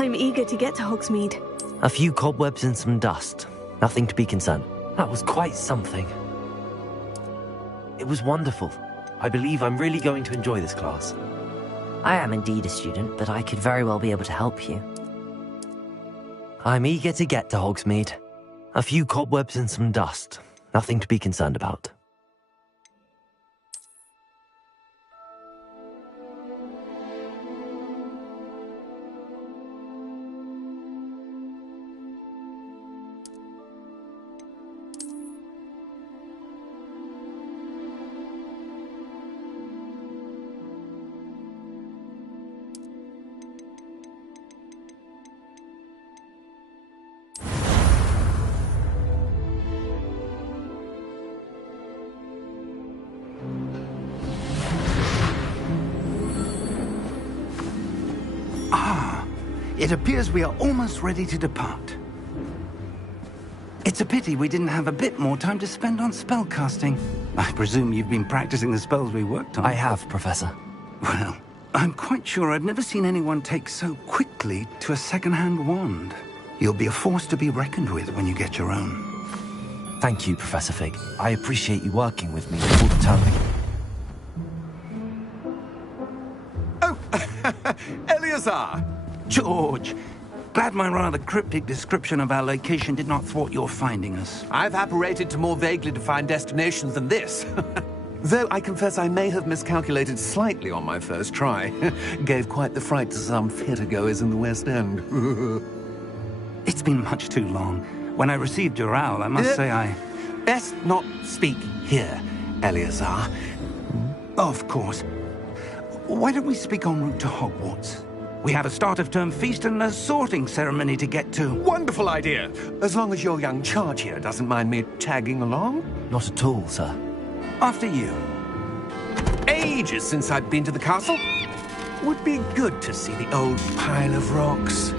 I'm eager to get to Hogsmeade. A few cobwebs and some dust. Nothing to be concerned. That was quite something. It was wonderful. I believe I'm really going to enjoy this class. I am indeed a student, but I could very well be able to help you. I'm eager to get to Hogsmeade. A few cobwebs and some dust. Nothing to be concerned about. It appears we are almost ready to depart. It's a pity we didn't have a bit more time to spend on spellcasting. I presume you've been practicing the spells we worked on. I have, Professor. Well, I'm quite sure I've never seen anyone take so quickly to a second-hand wand. You'll be a force to be reckoned with when you get your own. Thank you, Professor Fig. I appreciate you working with me all the time. Oh, Eleazar! George, Glad my rather cryptic description of our location did not thwart your finding us. I've apparated to more vaguely defined destinations than this. Though I confess I may have miscalculated slightly on my first try. Gave quite the fright to some theatre-goers in the West End. It's been much too long. When I received your owl, I must say I... Best not speak here, Eleazar. Of course. Why don't we speak en route to Hogwarts? We have a start-of-term feast and a sorting ceremony to get to. Wonderful idea! As long as your young charge here doesn't mind me tagging along. Not at all, sir. After you. Ages since I've been to the castle. Would be good to see the old pile of rocks.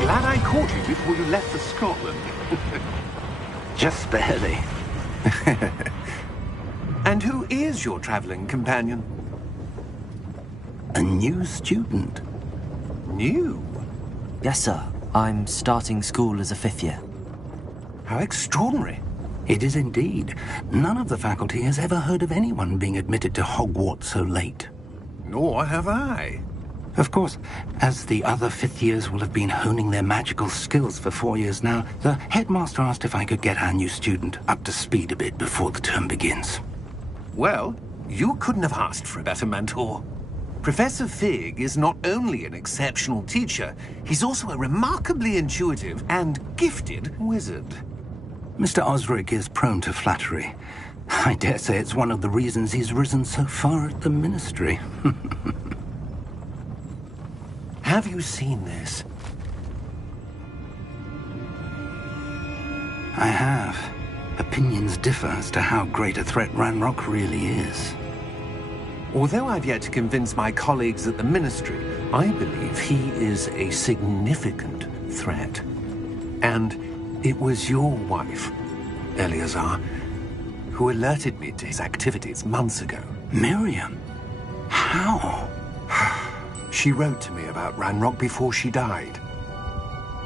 Glad I caught you before you left for Scotland. Just barely. And who is your traveling companion? A new student. New? Yes, sir. I'm starting school as a 5th year. How extraordinary. It is indeed. None of the faculty has ever heard of anyone being admitted to Hogwarts so late. Nor have I. Of course, as the other 5th years will have been honing their magical skills for 4 years now, the headmaster asked if I could get our new student up to speed a bit before the term begins. Well, you couldn't have asked for a better mentor. Professor Fig is not only an exceptional teacher, he's also a remarkably intuitive and gifted wizard. Mr. Osric is prone to flattery. I dare say it's one of the reasons he's risen so far at the Ministry. Have you seen this? I have. Opinions differ as to how great a threat Ranrock really is. Although I've yet to convince my colleagues at the Ministry, I believe he is a significant threat. And it was your wife, Eleazar, who alerted me to his activities months ago. Miriam? How? She wrote to me about Ranrock before she died,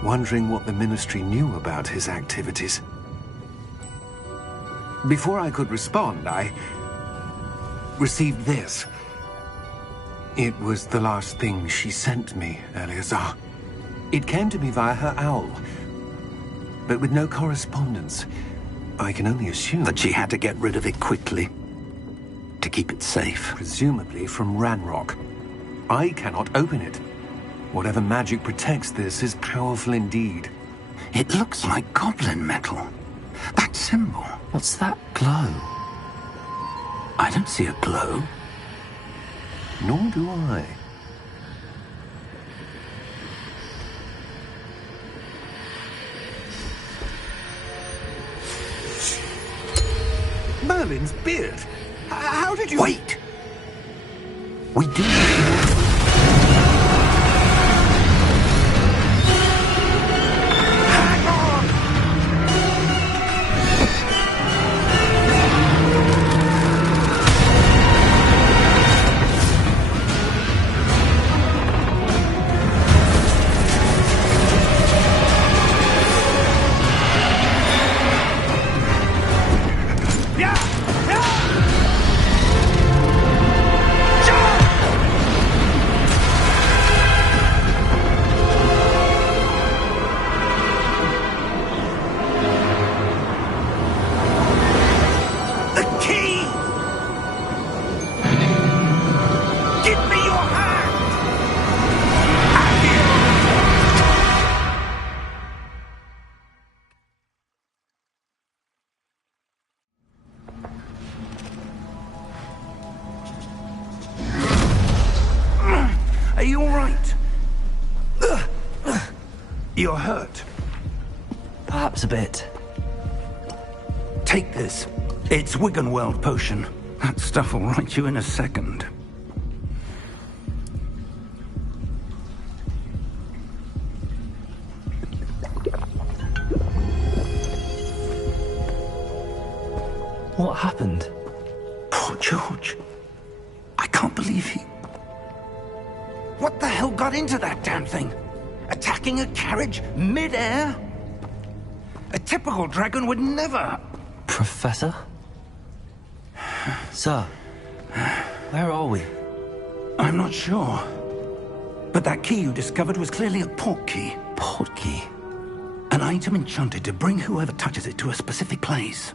wondering what the Ministry knew about his activities. Before I could respond, I received this. It was the last thing she sent me, Eleazar. It came to me via her owl, but with no correspondence. I can only assume That she had to get rid of it quickly, to keep it safe. presumably from Ranrock. I cannot open it. Whatever magic protects this is powerful indeed. It looks like goblin metal. That symbol. What's that glow? I don't see a glow. Nor do I. Merlin's beard. How did you... Wait! We do... right. You're hurt. Perhaps a bit. Take this. It's Wiggenweld potion. That stuff will right you in a second. What happened? Poor George. I can't believe he... What the hell got into that damn thing? Attacking a carriage mid-air? A typical dragon would never... Professor? Sir, where are we? I'm not sure. But that key you discovered was clearly a port key. Port key? An item enchanted to bring whoever touches it to a specific place.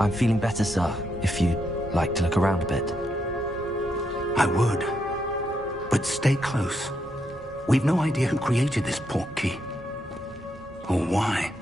I'm feeling better, sir, if you'd like to look around a bit. I would. But stay close. We've no idea who created this port key. Or why.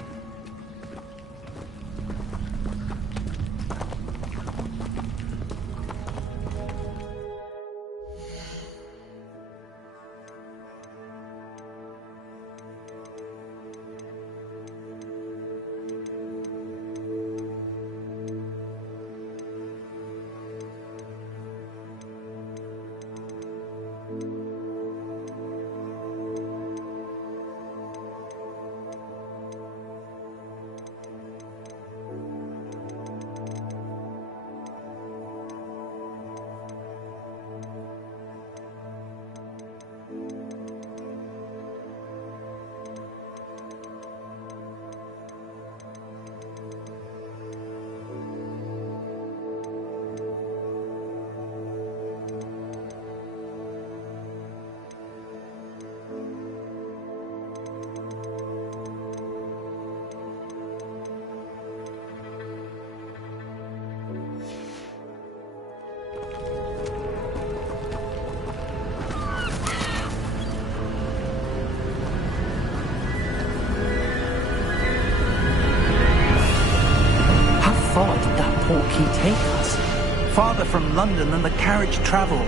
Far did that port key take us? Farther from London than the carriage travelled.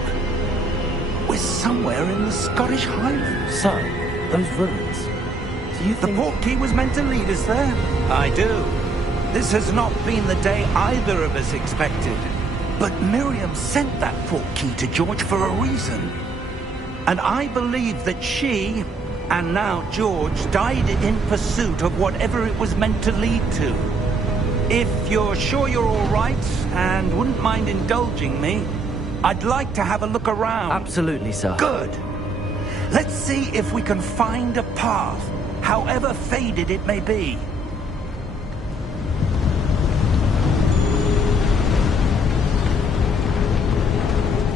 We're somewhere in the Scottish Highlands. Sir, those ruins. Do you The think... port key was meant to lead us there? I do. This has not been the day either of us expected. But Miriam sent that port key to George for a reason. And I believe that she, and now George, died in pursuit of whatever it was meant to lead to. If you're sure you're all right and wouldn't mind indulging me, I'd like to have a look around. Absolutely, sir. Good. Let's see if we can find a path, however faded it may be.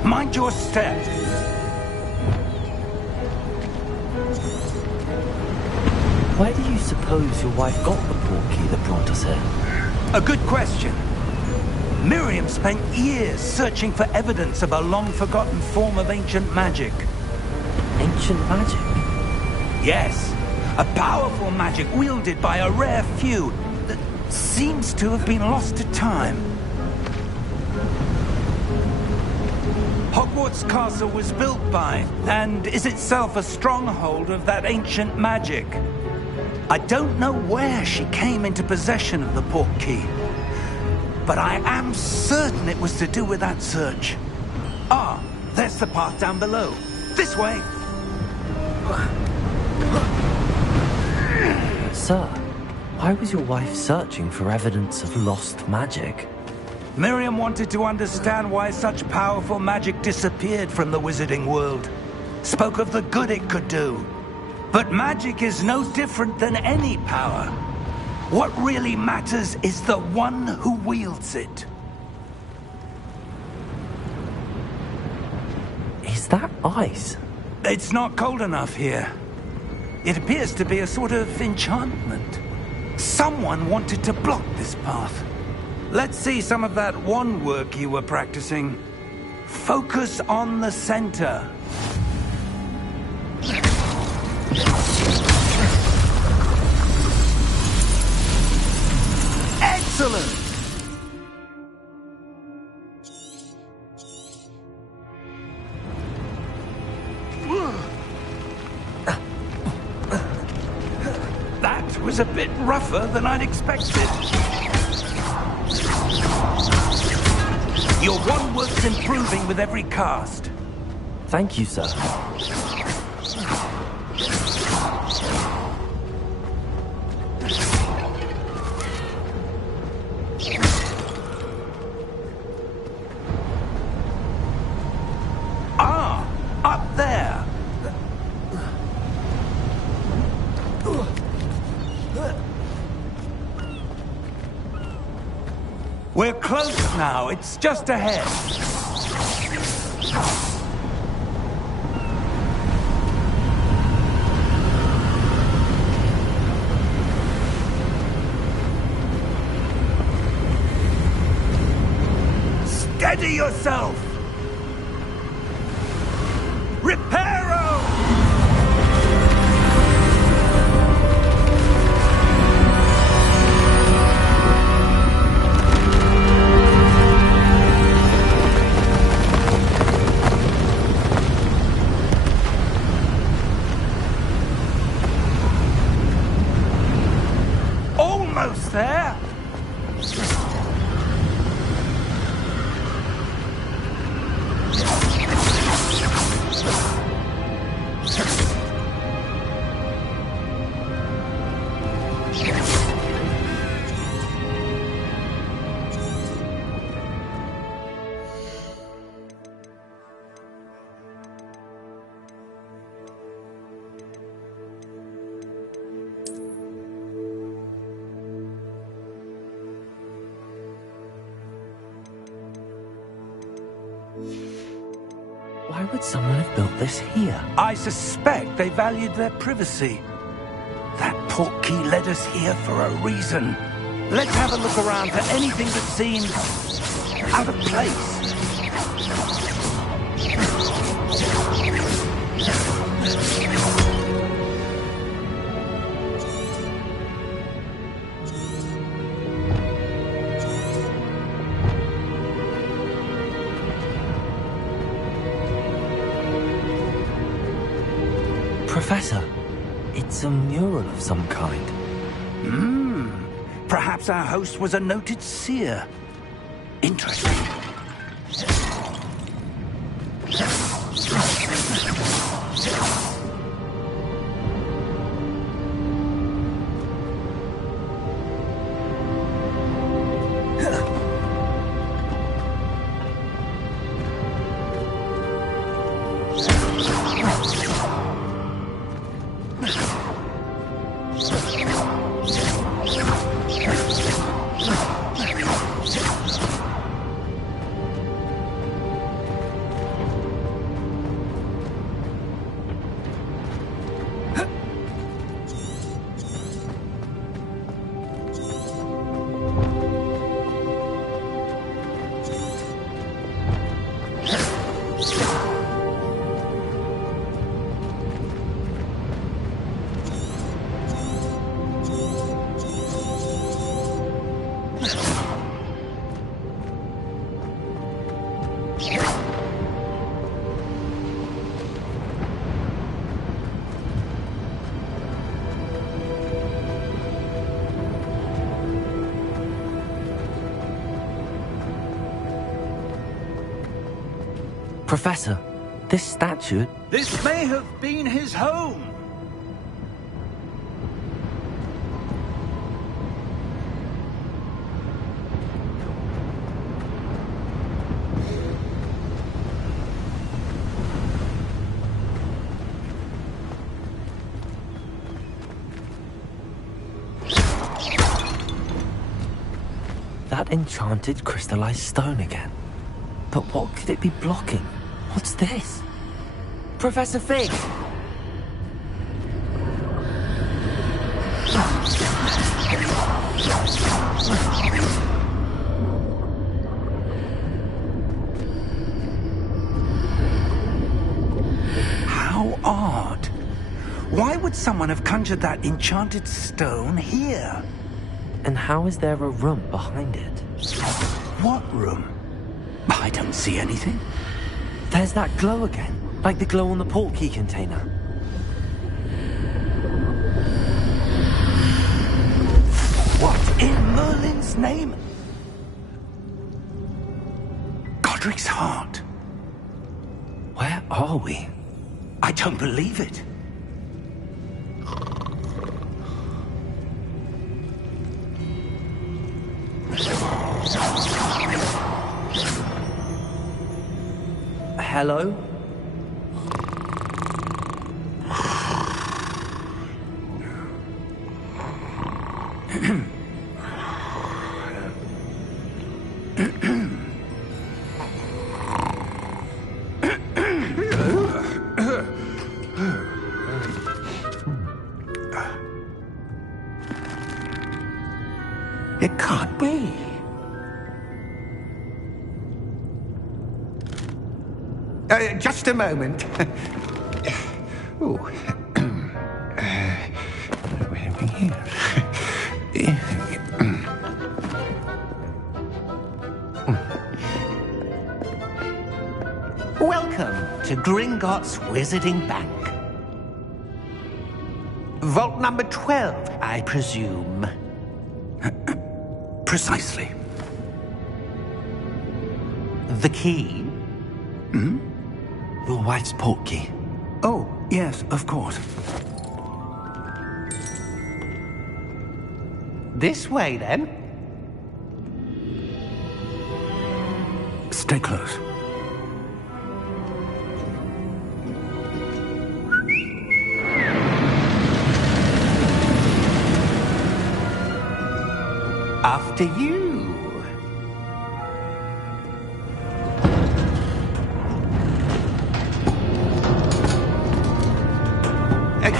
Mind your step. Where do you suppose your wife got the port key that brought us here? A good question. Miriam spent years searching for evidence of a long-forgotten form of ancient magic. Ancient magic? Yes, a powerful magic wielded by a rare few that seems to have been lost to time. Hogwarts Castle was built by, and is itself a stronghold of that ancient magic. I don't know where she came into possession of the port key, but I am certain it was to do with that search. Ah, there's the path down below. This way. Sir, why was your wife searching for evidence of lost magic? Miriam wanted to understand why such powerful magic disappeared from the wizarding world. Spoke of the good it could do. But magic is no different than any power. What really matters is the one who wields it. Is that ice? It's not cold enough here. It appears to be a sort of enchantment. Someone wanted to block this path. Let's see some of that wand work you were practicing. Focus on the center. Excellent! was a bit rougher than I'd expected. Your one work's improving with every cast. Thank you, sir. Ah, up there. We're close now. It's just ahead. Steady yourself! Reparo! Almost there! Why would someone have built this here? I suspect they valued their privacy. That portkey led us here for a reason. Let's have a look around for anything that seems out of place. Professor, it's a mural of some kind. Perhaps our host was a noted seer. Interesting. Professor, this statue... This may have been his home. That enchanted crystallized stone again. But what could it be blocking? What's this? Professor Fig! How odd. Why would someone have conjured that enchanted stone here? And how is there a room behind it? What room? I don't see anything. There's that glow again, like the glow on the portkey container. What in Merlin's name? Godric's heart. Where are we? I don't believe it. Hello? It can't be. Just a moment. Ooh. Where are we here? Welcome to Gringotts Wizarding Bank. Vault number 12, I presume. Precisely. The key? Your wife's portkey. Oh, yes, of course. This way, then. Stay close. After you.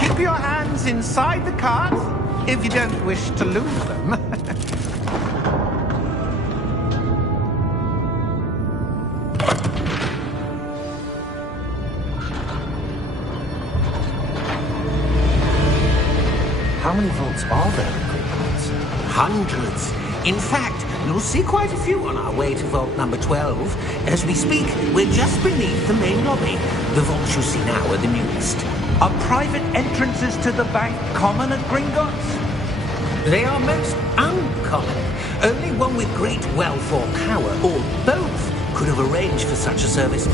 Keep your hands inside the cart if you don't wish to lose them. How many vaults are there in Gringotts? Hundreds. In fact, you'll see quite a few on our way to vault number 12. As we speak, we're just beneath the main lobby. The vaults you see now are the newest. Are private entrances to the bank common at Gringotts? They are most uncommon. Only one with great wealth or power, or both, could have arranged for such a service.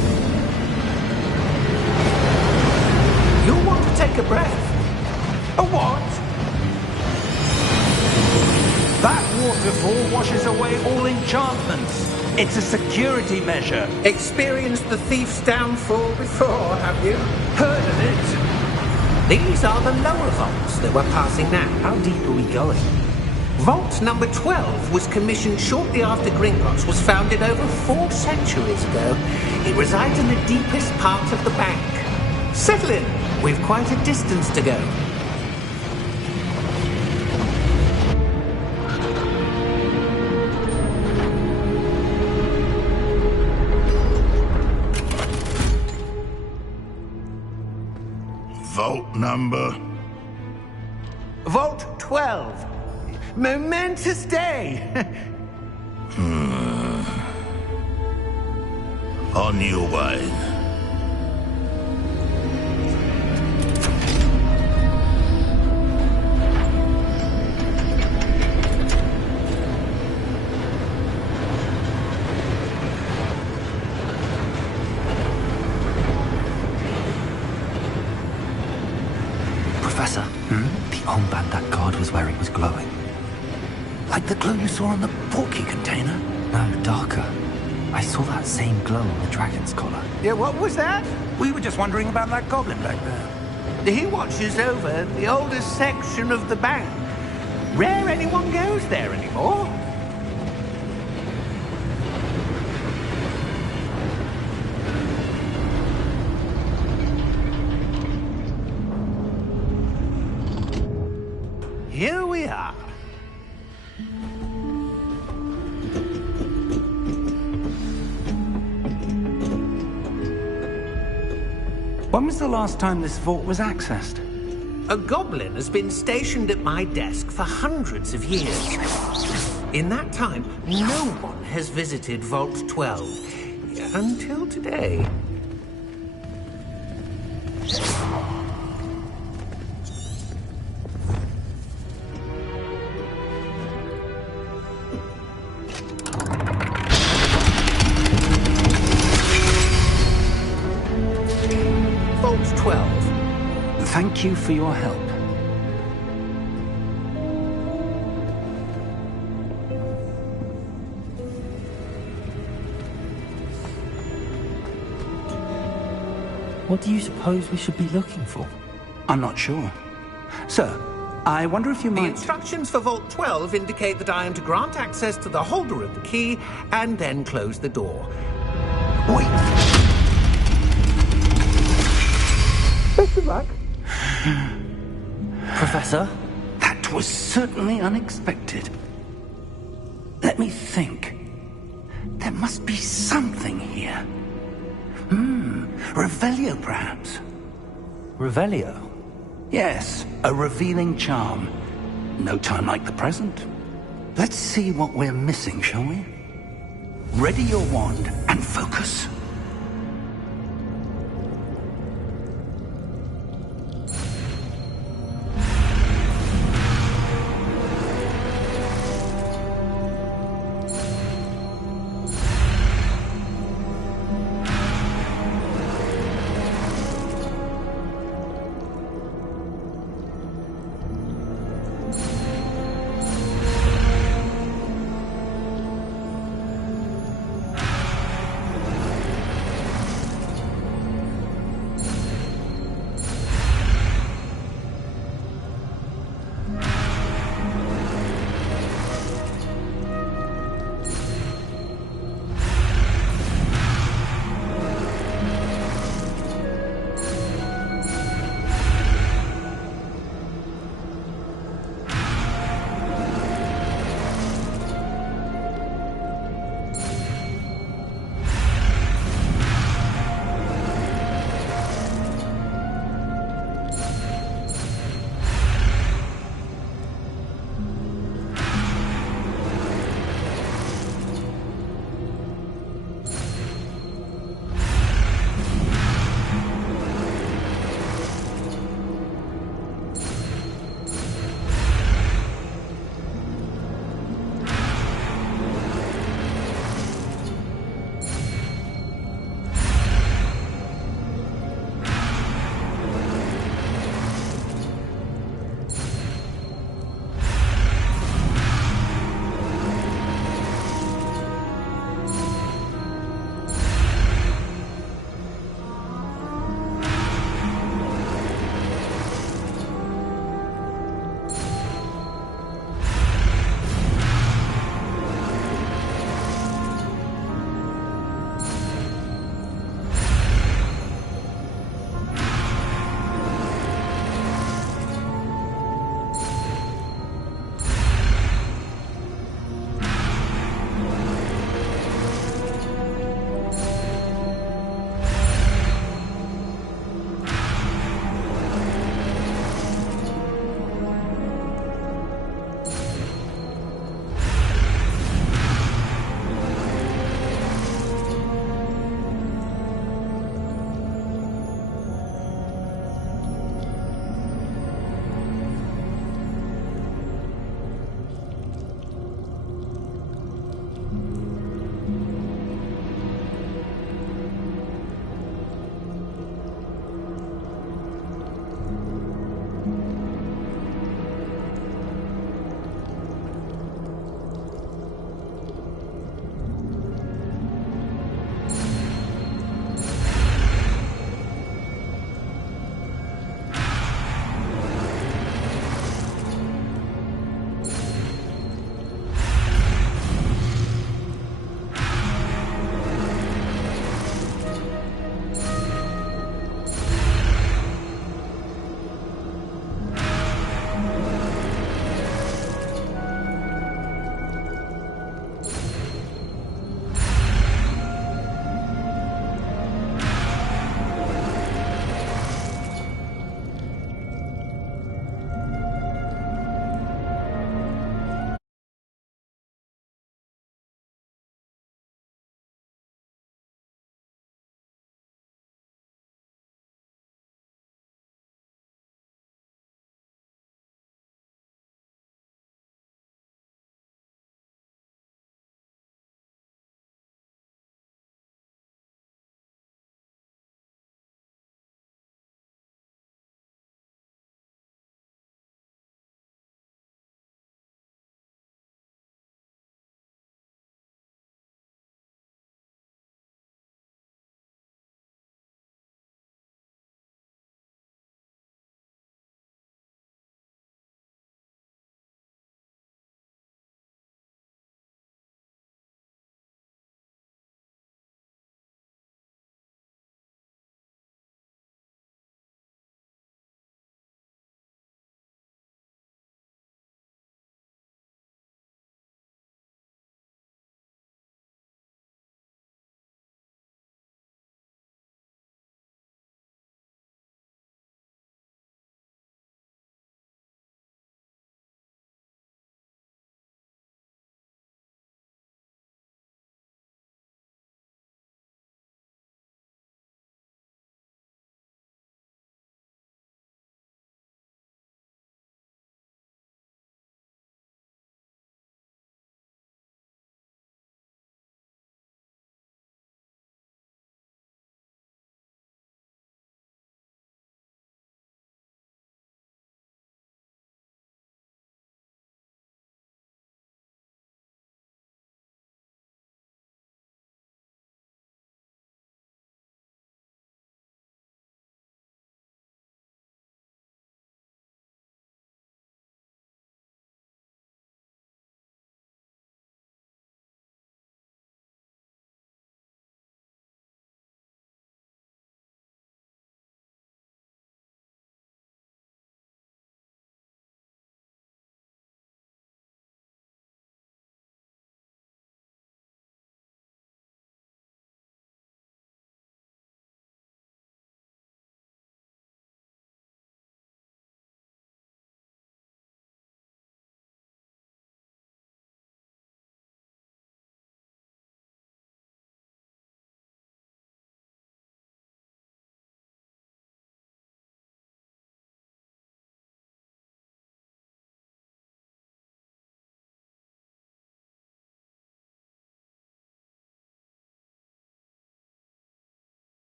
You'll want to take a breath. A what? That waterfall washes away all enchantments. It's a security measure. Experienced the thief's downfall before, have you? Heard of it? These are the lower vaults that we're passing now. How deep are we going? Vault number 12 was commissioned shortly after Gringotts was founded over 4 centuries ago. It resides in the deepest part of the bank. Settle in. We've quite a distance to go. Vault number? Vault 12. Momentous day. On your way. Professor, the armband that guard was wearing was glowing. Like the glow you saw on the portkey container? No, darker. I saw that same glow on the dragon's collar. Yeah, what was that? We were just wondering about that goblin back there. He watches over the oldest section of the bank. Rare anyone goes there anymore. Here we are. When was the last time this vault was accessed? A goblin has been stationed at my desk for hundreds of years. In that time, no one has visited Vault 12. Until today. Thank you for your help. What do you suppose we should be looking for? I'm not sure. Sir, I wonder if you The might... instructions for Vault 12 indicate that I am to grant access to the holder of the key and then close the door. Wait! Best of luck. Professor? That was certainly unexpected. Let me think. There must be something here. Revelio, perhaps? Revelio? Yes, a revealing charm. No time like the present. Let's see what we're missing, shall we? Ready your wand and focus.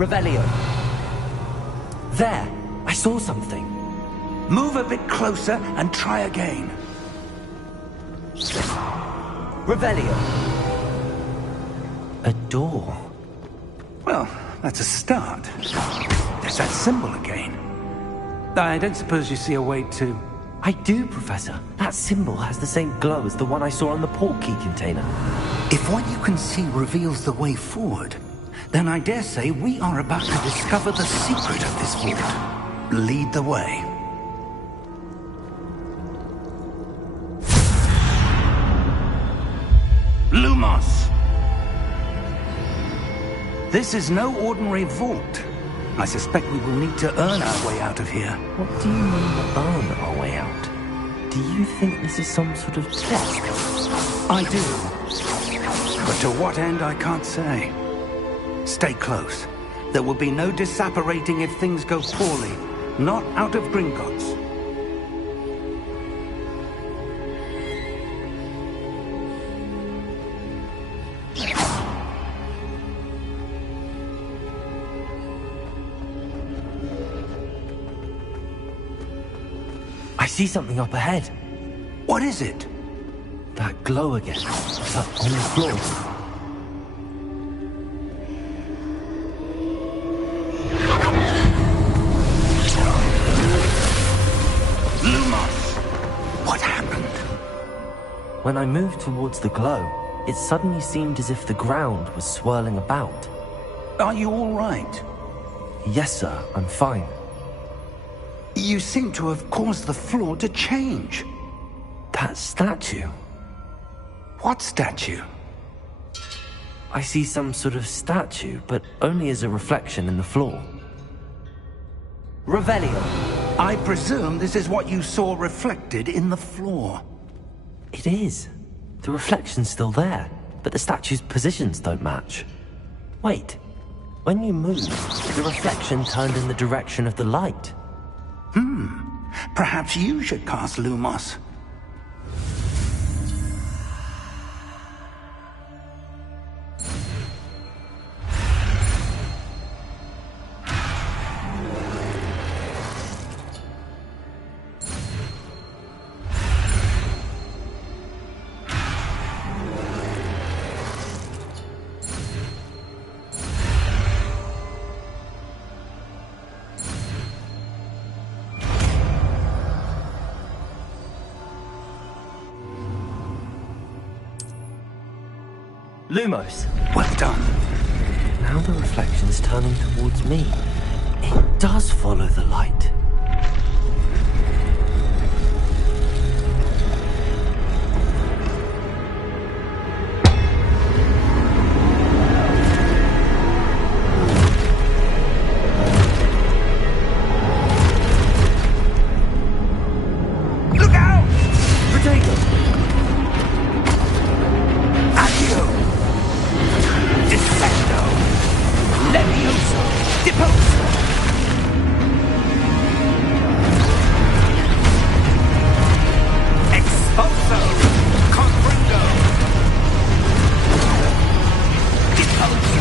Revelio. There! I saw something. Move a bit closer and try again. Revelio. A door. Well, that's a start. There's that symbol again. I don't suppose you see a way to... I do, Professor. That symbol has the same glow as the one I saw on the portkey container. If what you can see reveals the way forward, then I dare say we are about to discover the secret of this vault. Lead the way. Lumos! This is no ordinary vault. I suspect we will need to earn our way out of here. What do you mean, earn our way out? Do you think this is some sort of test? I do. But to what end, I can't say. Stay close. There will be no disapparating if things go poorly. Not out of Gringotts. I see something up ahead. What is it? That glow again. It's up on the floor. Lumos! What happened? When I moved towards the glow, it suddenly seemed as if the ground was swirling about. Are you all right? Yes, sir, I'm fine. You seem to have caused the floor to change. That statue. What statue? I see some sort of statue, but only as a reflection in the floor. Revelio. I presume this is what you saw reflected in the floor. It is. The reflection's still there, but the statue's positions don't match. Wait. When you moved, the reflection turned in the direction of the light. Perhaps you should cast Lumos. Lumos. Well done. Now the reflection's turning towards me. It does follow the light. Look out! Potato! Accio! Descendo! Levioso! Deposo! Expulso! Confringo! Deposo!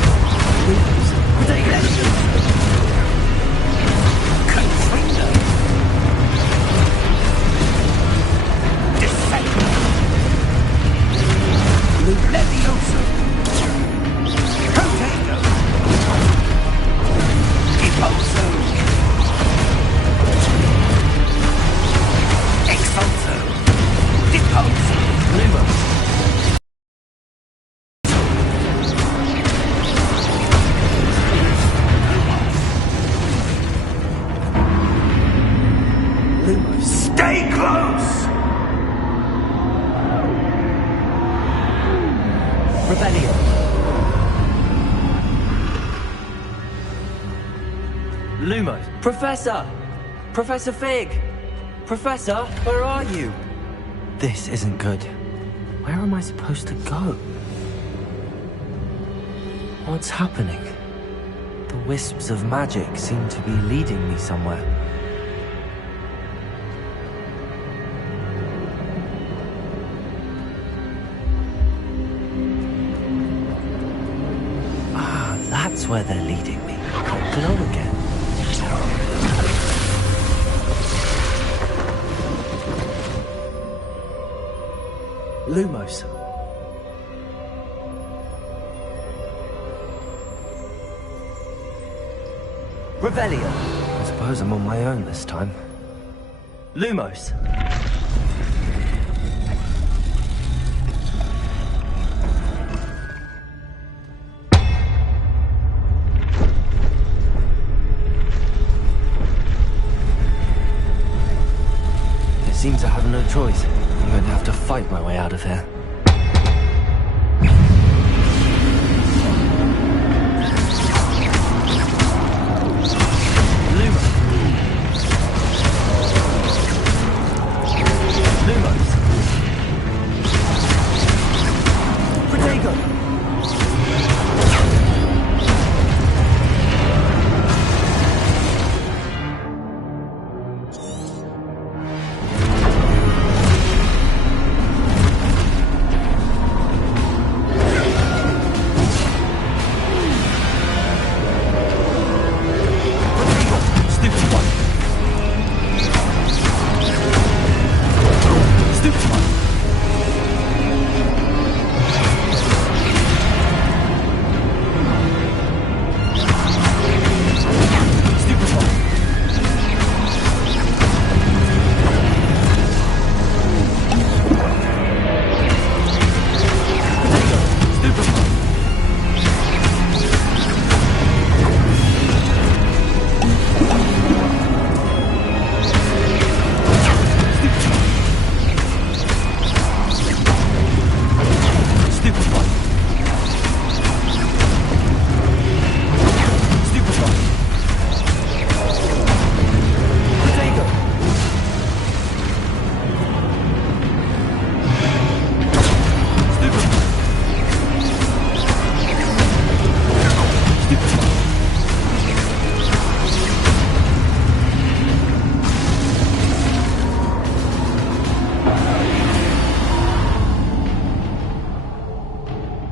Levioso! Confringo! Descendo! Levioso! Potato! Deposo! Expulso! Deposo! Lumos. Lumos. Stay close! Revelio. Lumos. Professor! Professor Fig! Professor, where are you? This isn't good. Where am I supposed to go? What's happening? The wisps of magic seem to be leading me somewhere. Ah, that's where they're leading me. glow again. Lumos. Revelio. I suppose I'm on my own this time. Lumos. It seems I have no choice. I'm going to have to fight my way out of here.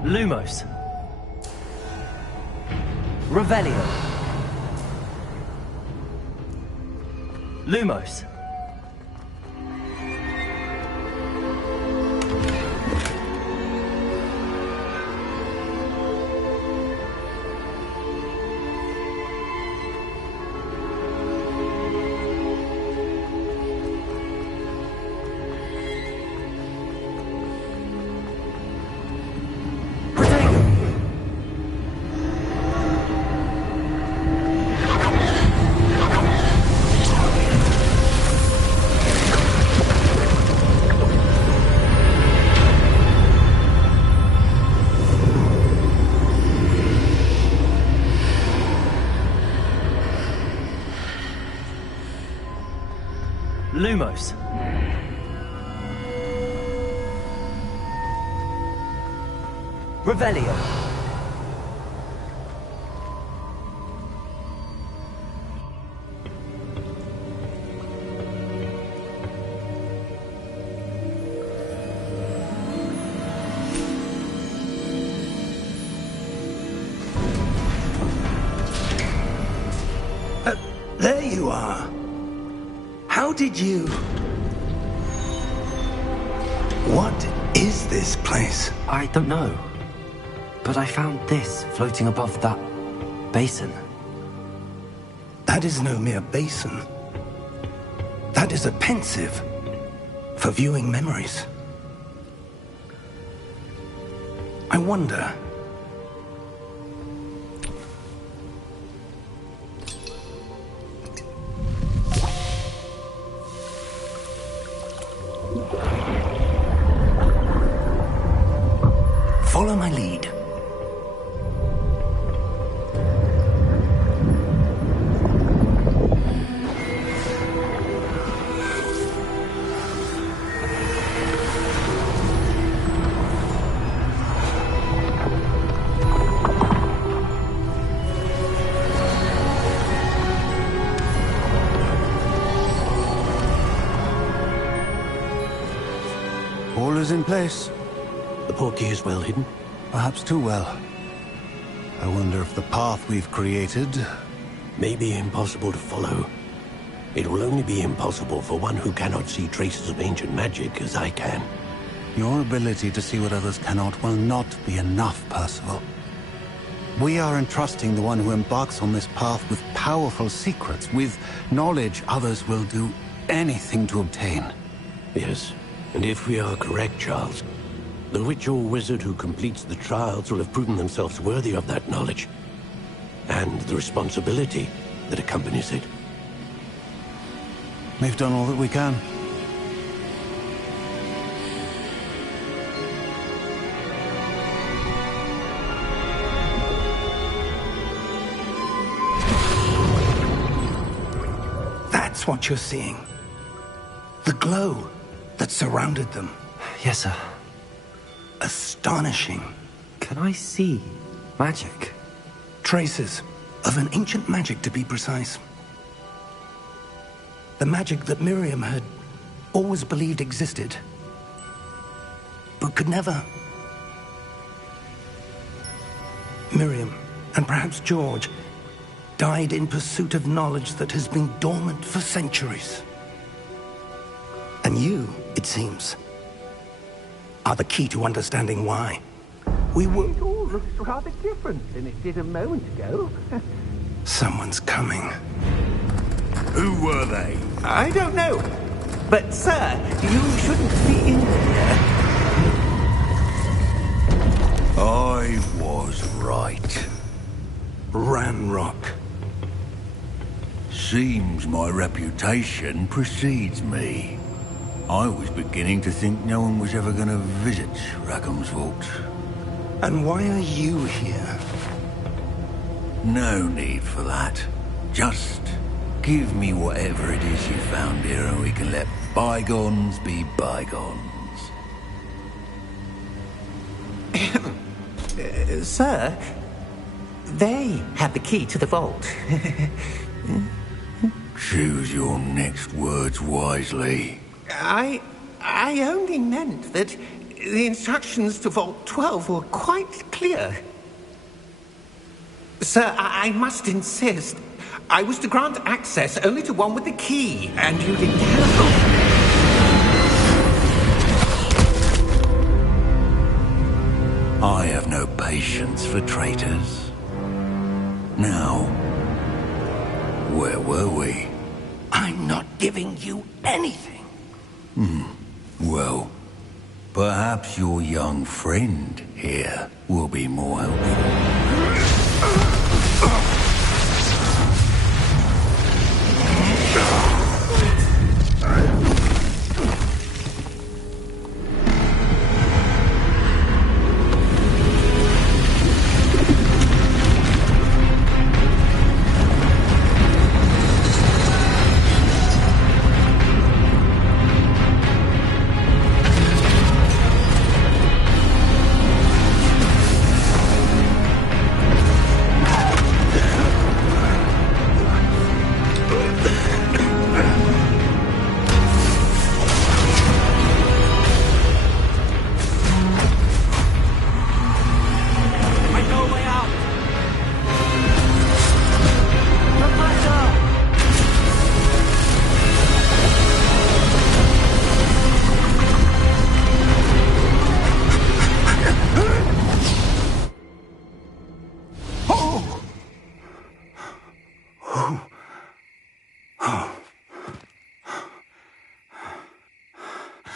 Lumos. Revelio. Lumos. Lumos. Revelio. There you are. How did you... What is this place? I don't know. But I found this floating above that basin. That is no mere basin. That is a pensive for viewing memories. I wonder... Follow my lead. All is in place. The portkey is well hidden. Perhaps too well. I wonder if the path we've created may be impossible to follow. It will only be impossible for one who cannot see traces of ancient magic as I can. Your ability to see what others cannot will not be enough, Percival. We are entrusting the one who embarks on this path with powerful secrets, with knowledge others will do anything to obtain. Yes, and if we are correct, Charles, the witch or wizard who completes the trials will have proven themselves worthy of that knowledge, and the responsibility that accompanies it. We've done all that we can. That's what you're seeing. The glow that surrounded them. Yes, sir. Astonishing. Can I see magic? Traces of an ancient magic, to be precise. The magic that Miriam had always believed existed, but could never. Miriam, and perhaps George, died in pursuit of knowledge that has been dormant for centuries. And you, it seems, are the key to understanding why. It all looks rather different than it did a moment ago. Someone's coming. Who were they? I don't know. But, sir, you shouldn't be in here. I was right. Ranrock. Seems my reputation precedes me. I was beginning to think no one was ever going to visit Rackham's vault. And why are you here? No need for that. Just give me whatever it is you found here and we can let bygones be bygones. Sir, they have the key to the vault. Choose your next words wisely. I only meant that the instructions to Vault 12 were quite clear. Sir, I must insist. I was to grant access only to one with the key, and you didn't have. I have no patience for traitors. Now, where were we? I'm not giving you anything. Well, perhaps your young friend here will be more helpful.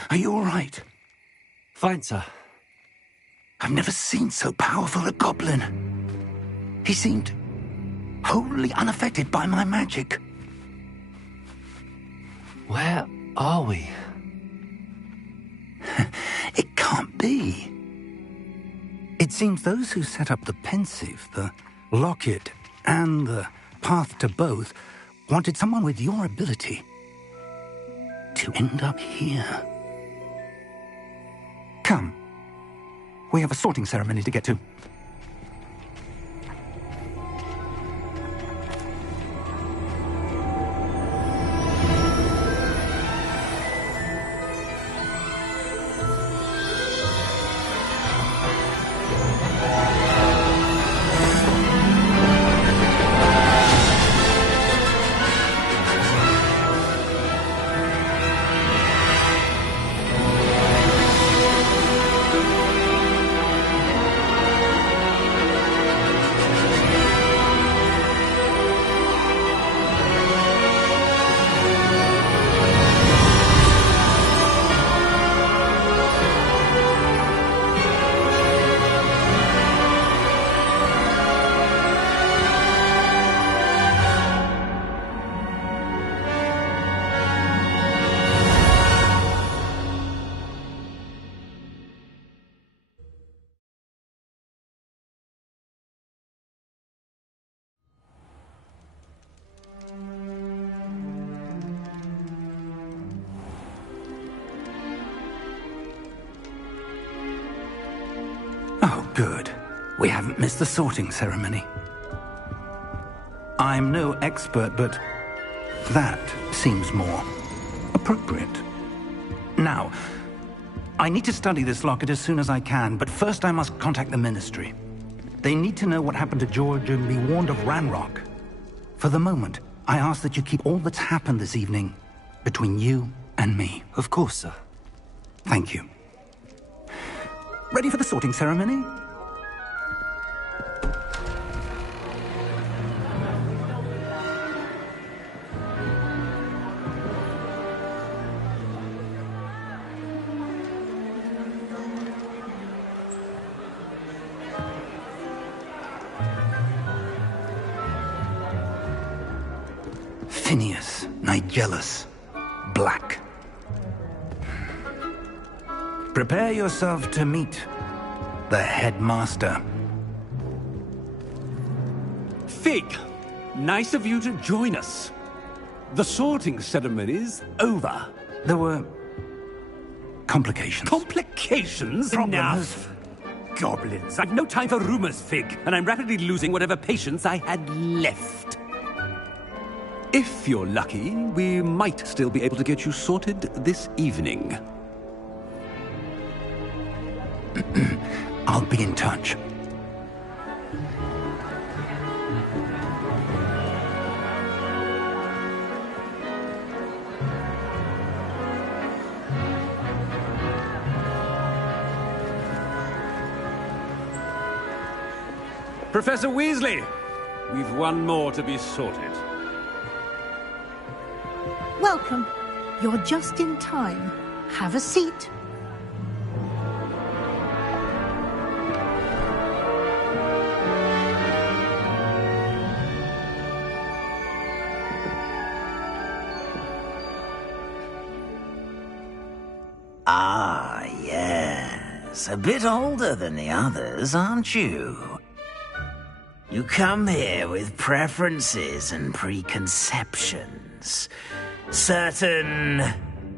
Are you all right? Fine, sir. I've never seen so powerful a goblin. He seemed wholly unaffected by my magic. Where are we? It can't be. It seems those who set up the pensive, the locket, and the path to both wanted someone with your ability to end up here. Come. We have a sorting ceremony to get to. Good. We haven't missed the sorting ceremony. I'm no expert, but that seems more appropriate. Now, I need to study this locket as soon as I can, but first I must contact the Ministry. They need to know what happened to George and be warned of Ranrock. For the moment, I ask that you keep all that's happened this evening between you and me. Of course, sir. Thank you. Ready for the sorting ceremony? Phineas, Nigellus, Black. Prepare yourself to meet the headmaster. Fig, nice of you to join us. The sorting ceremony's over. There were complications. Complications? Enough. Goblins. I've no time for rumors, Fig, and I'm rapidly losing whatever patience I had left. If you're lucky, we might still be able to get you sorted this evening. I'll be in touch. Professor Weasley, we've one more to be sorted. Welcome. You're just in time. Have a seat. Ah, yes. A bit older than the others, aren't you? You come here with preferences and preconceptions. Certain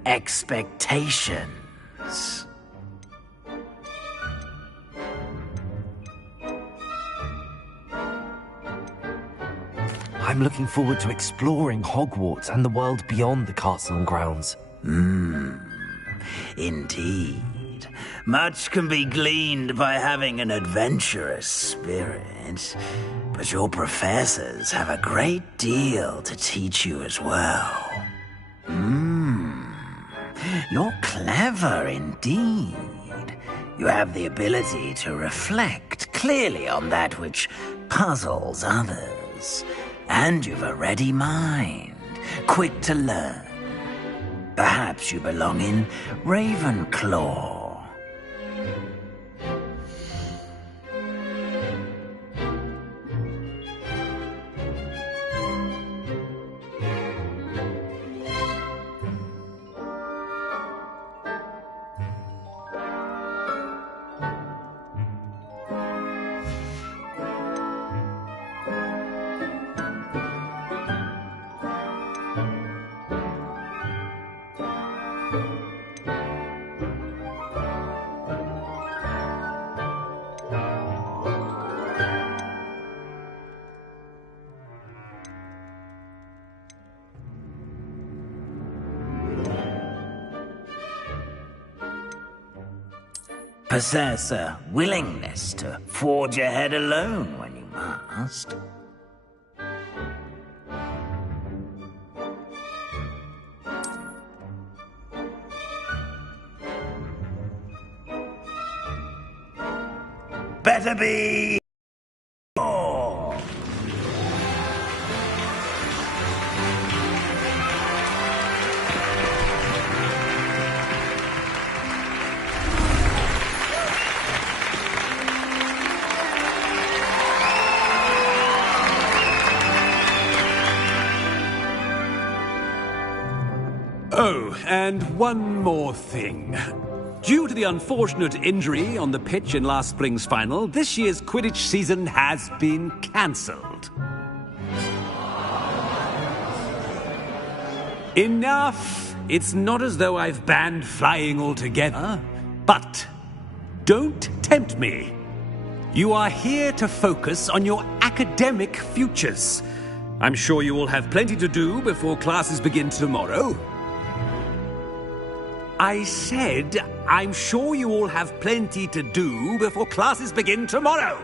expectations. I'm looking forward to exploring Hogwarts and the world beyond the castle and grounds. Indeed. Much can be gleaned by having an adventurous spirit, but your professors have a great deal to teach you as well. You're clever indeed. You have the ability to reflect clearly on that which puzzles others, and you've a ready mind, quick to learn. Perhaps you belong in Ravenclaw. Possess a willingness to forge ahead alone when you must. Better be... more. Oh, and one more thing. Due to the unfortunate injury on the pitch in last spring's final, this year's Quidditch season has been cancelled. Enough! It's not as though I've banned flying altogether, but don't tempt me. You are here to focus on your academic futures. I'm sure you all have plenty to do before classes begin tomorrow. I said, I'm sure you all have plenty to do before classes begin tomorrow.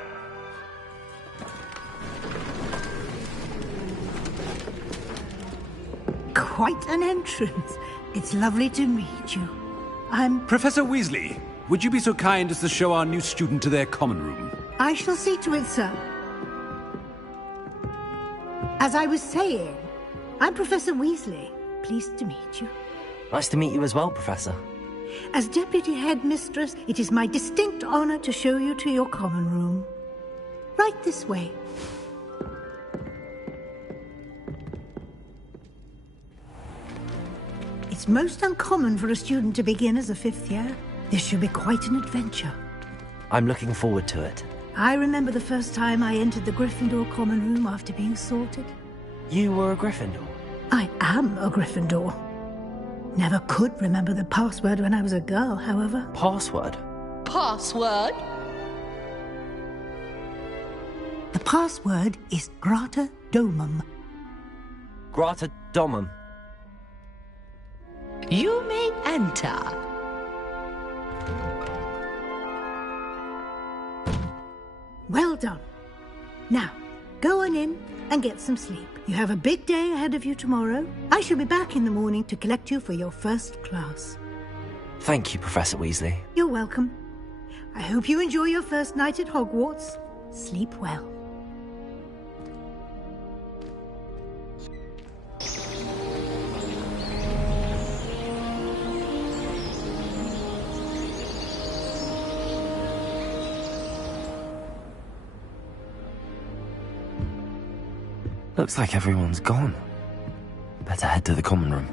Quite an entrance. It's lovely to meet you. I'm... Professor Weasley, would you be so kind as to show our new student to their common room? I shall see to it, sir. As I was saying, I'm Professor Weasley. Pleased to meet you. Nice to meet you as well, Professor. As Deputy Headmistress, it is my distinct honor to show you to your common room. Right this way. It's most uncommon for a student to begin as a fifth year. This should be quite an adventure. I'm looking forward to it. I remember the first time I entered the Gryffindor common room after being sorted. You were a Gryffindor? I am a Gryffindor. Never could remember the password when I was a girl, however. Password? Password? The password is Grata Domum. Grata Domum. You may enter. Well done. Now, go on in and get some sleep. You have a big day ahead of you tomorrow. I shall be back in the morning to collect you for your first class. Thank you, Professor Weasley. You're welcome. I hope you enjoy your first night at Hogwarts. Sleep well. Looks like everyone's gone. Better head to the common room.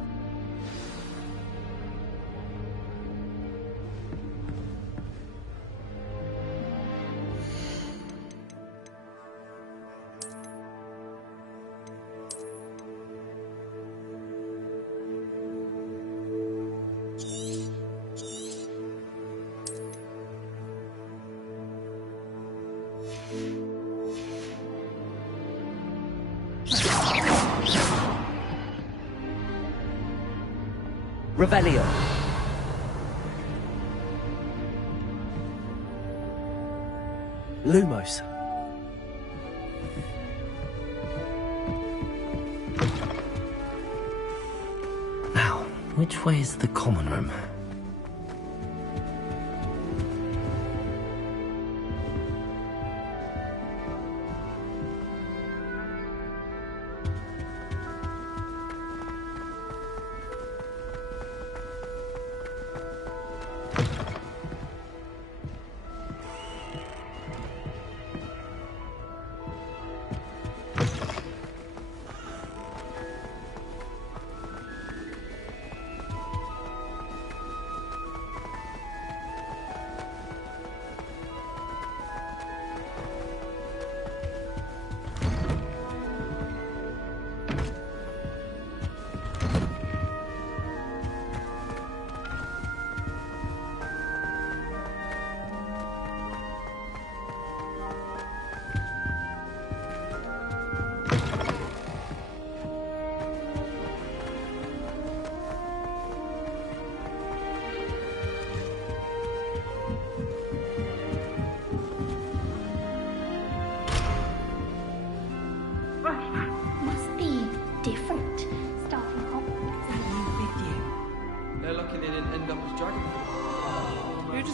Revelio. Lumos. Now, which way is the common room?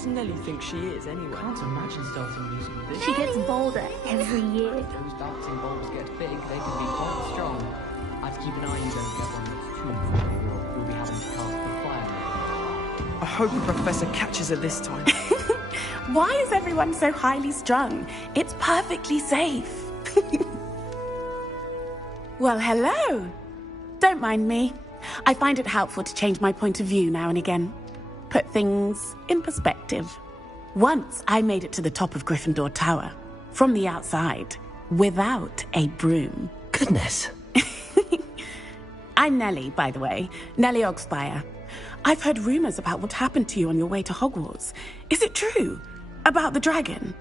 Nelly thinks she is, anyway? Can't imagine starting music with this. She gets bolder every year. If those dancing bulbs get big, they can be quite strong. I'd keep an eye you don't get one that's too big, or you'll be having to cast the fire. I hope the Professor catches her this time. Why is everyone so highly strung? It's perfectly safe. Well, hello. Don't mind me. I find it helpful to change my point of view now and again. Put things in perspective. Once I made it to the top of Gryffindor Tower, from the outside, without a broom. Goodness. I'm Nellie, by the way. Nellie Ogspire. I've heard rumors about what happened to you on your way to Hogwarts. Is it true? About the dragon?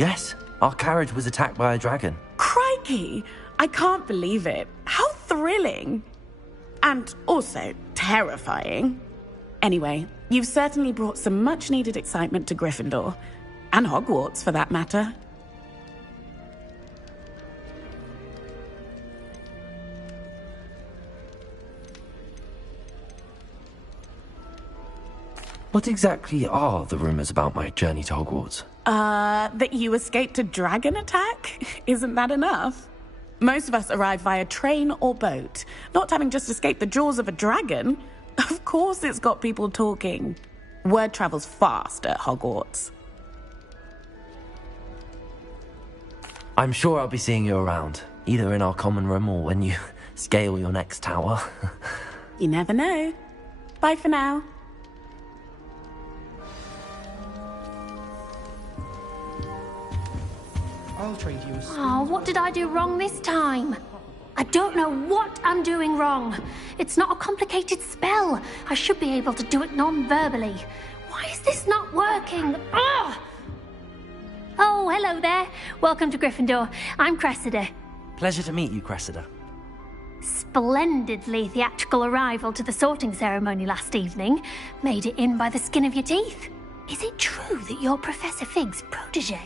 Yes, our carriage was attacked by a dragon. Crikey! I can't believe it. How thrilling! And also terrifying. Anyway, you've certainly brought some much-needed excitement to Gryffindor. And Hogwarts, for that matter. What exactly are the rumours about my journey to Hogwarts? That you escaped a dragon attack? Isn't that enough? Most of us arrive via train or boat, not having just escaped the jaws of a dragon. Of course it's got people talking. Word travels fast at Hogwarts. I'm sure I'll be seeing you around, either in our common room or when you scale your next tower. You never know. Bye for now. I'll trade you a Oh, what did I do wrong this time? I don't know what I'm doing wrong. It's not a complicated spell. I should be able to do it non-verbally. Why is this not working? Ugh! Oh, hello there. Welcome to Gryffindor. I'm Cressida. Pleasure to meet you, Cressida. Splendidly theatrical arrival to the sorting ceremony last evening. Made it in by the skin of your teeth. Is it true that you're Professor Fig's protege?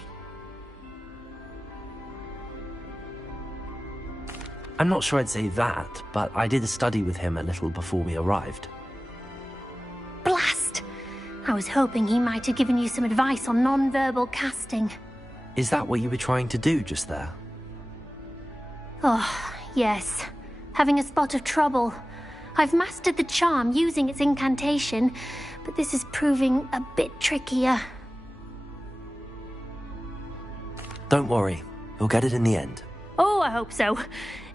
I'm not sure I'd say that, but I did study with him a little before we arrived. Blast! I was hoping he might have given you some advice on non-verbal casting. Is that what you were trying to do just there? Oh, yes. Having a spot of trouble. I've mastered the charm using its incantation, but this is proving a bit trickier. Don't worry, you'll get it in the end. Oh, I hope so.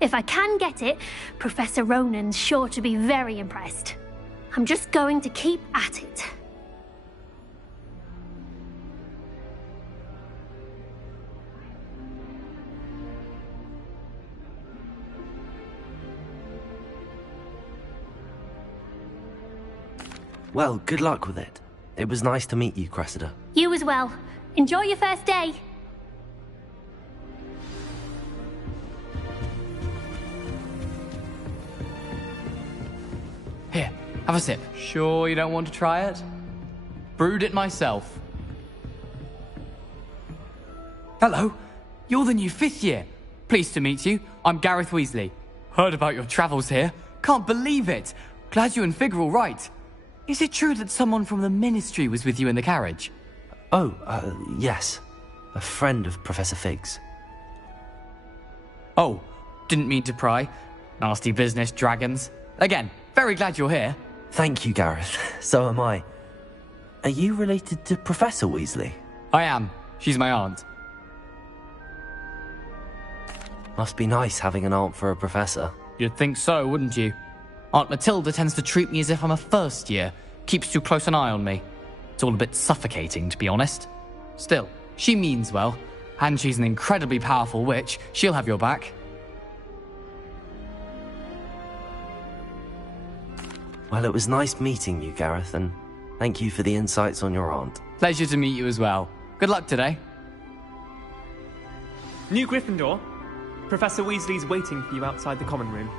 If I can get it, Professor Ronan's sure to be very impressed. I'm just going to keep at it. Well, good luck with it. It was nice to meet you, Cressida. You as well. Enjoy your first day. Here, have a sip. Sure you don't want to try it? Brewed it myself. Hello, you're the new 5th year. Pleased to meet you. I'm Gareth Weasley. Heard about your travels here. Can't believe it. Glad you and Fig are all right. Is it true that someone from the Ministry was with you in the carriage? Oh, yes. A friend of Professor Fig's. Oh, didn't mean to pry. Nasty business, dragons. Again, very glad you're here. Thank you, Gareth. So am I. Are you related to Professor Weasley? I am. She's my aunt. Must be nice having an aunt for a professor. You'd think so, wouldn't you? Aunt Matilda tends to treat me as if I'm a first year. Keeps too close an eye on me. It's all a bit suffocating, to be honest. Still, she means well. And she's an incredibly powerful witch. She'll have your back. Well, it was nice meeting you, Gareth, and thank you for the insights on your aunt. Pleasure to meet you as well. Good luck today. New Gryffindor. Professor Weasley's waiting for you outside the common room.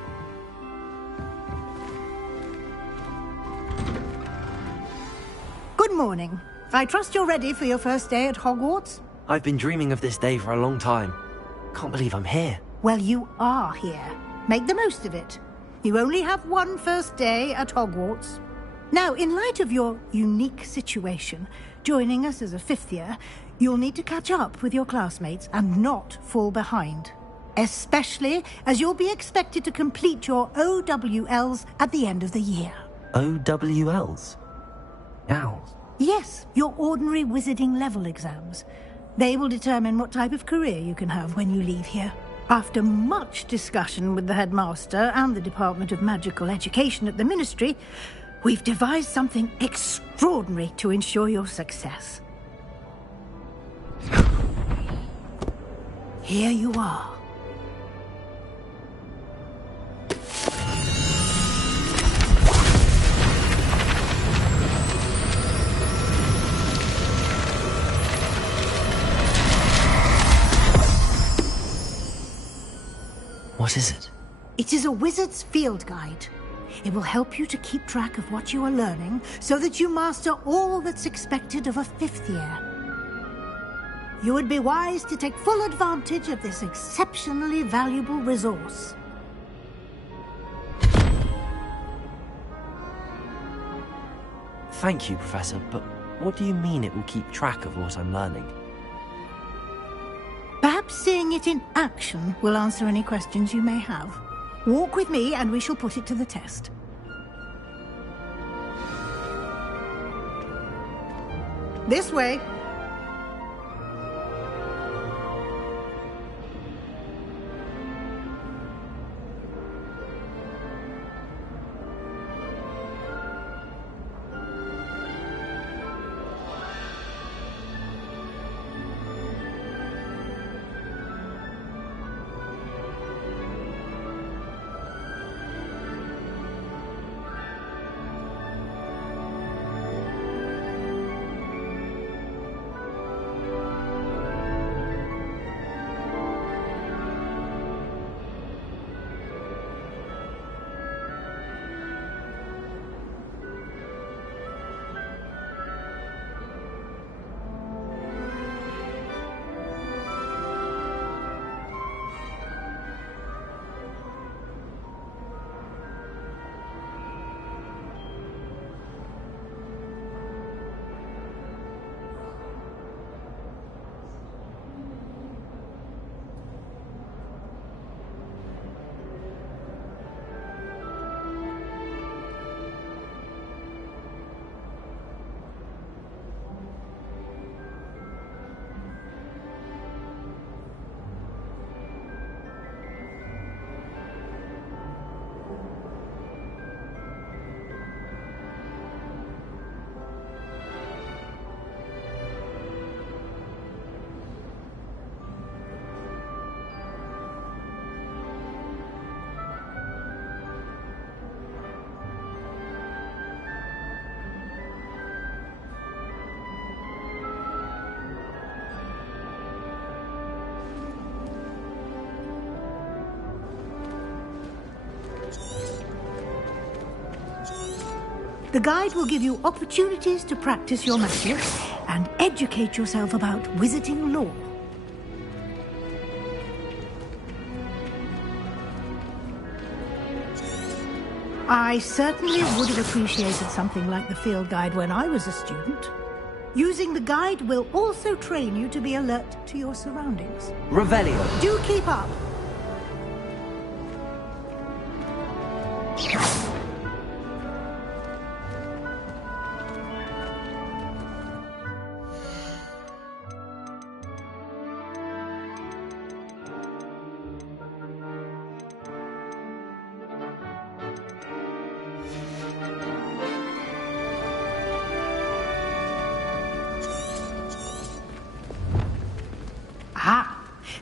Good morning. I trust you're ready for your first day at Hogwarts? I've been dreaming of this day for a long time. Can't believe I'm here. Well, you are here. Make the most of it. You only have one first day at Hogwarts. Now, in light of your unique situation, joining us as a 5th year, you'll need to catch up with your classmates and not fall behind. Especially as you'll be expected to complete your OWLs at the end of the year. OWLs? Owls? Yes, your ordinary wizarding level exams. They will determine what type of career you can have when you leave here. After much discussion with the headmaster and the Department of Magical Education at the Ministry, we've devised something extraordinary to ensure your success. Here you are. What is it? It is a wizard's field guide. It will help you to keep track of what you are learning so that you master all that's expected of a 5th year. You would be wise to take full advantage of this exceptionally valuable resource. Thank you, Professor, but what do you mean it will keep track of what I'm learning? Perhaps seeing it in action will answer any questions you may have. Walk with me and we shall put it to the test. This way. The guide will give you opportunities to practice your magic and educate yourself about wizarding lore. I certainly would have appreciated something like the field guide when I was a student. Using the guide will also train you to be alert to your surroundings. Revelio. Do keep up.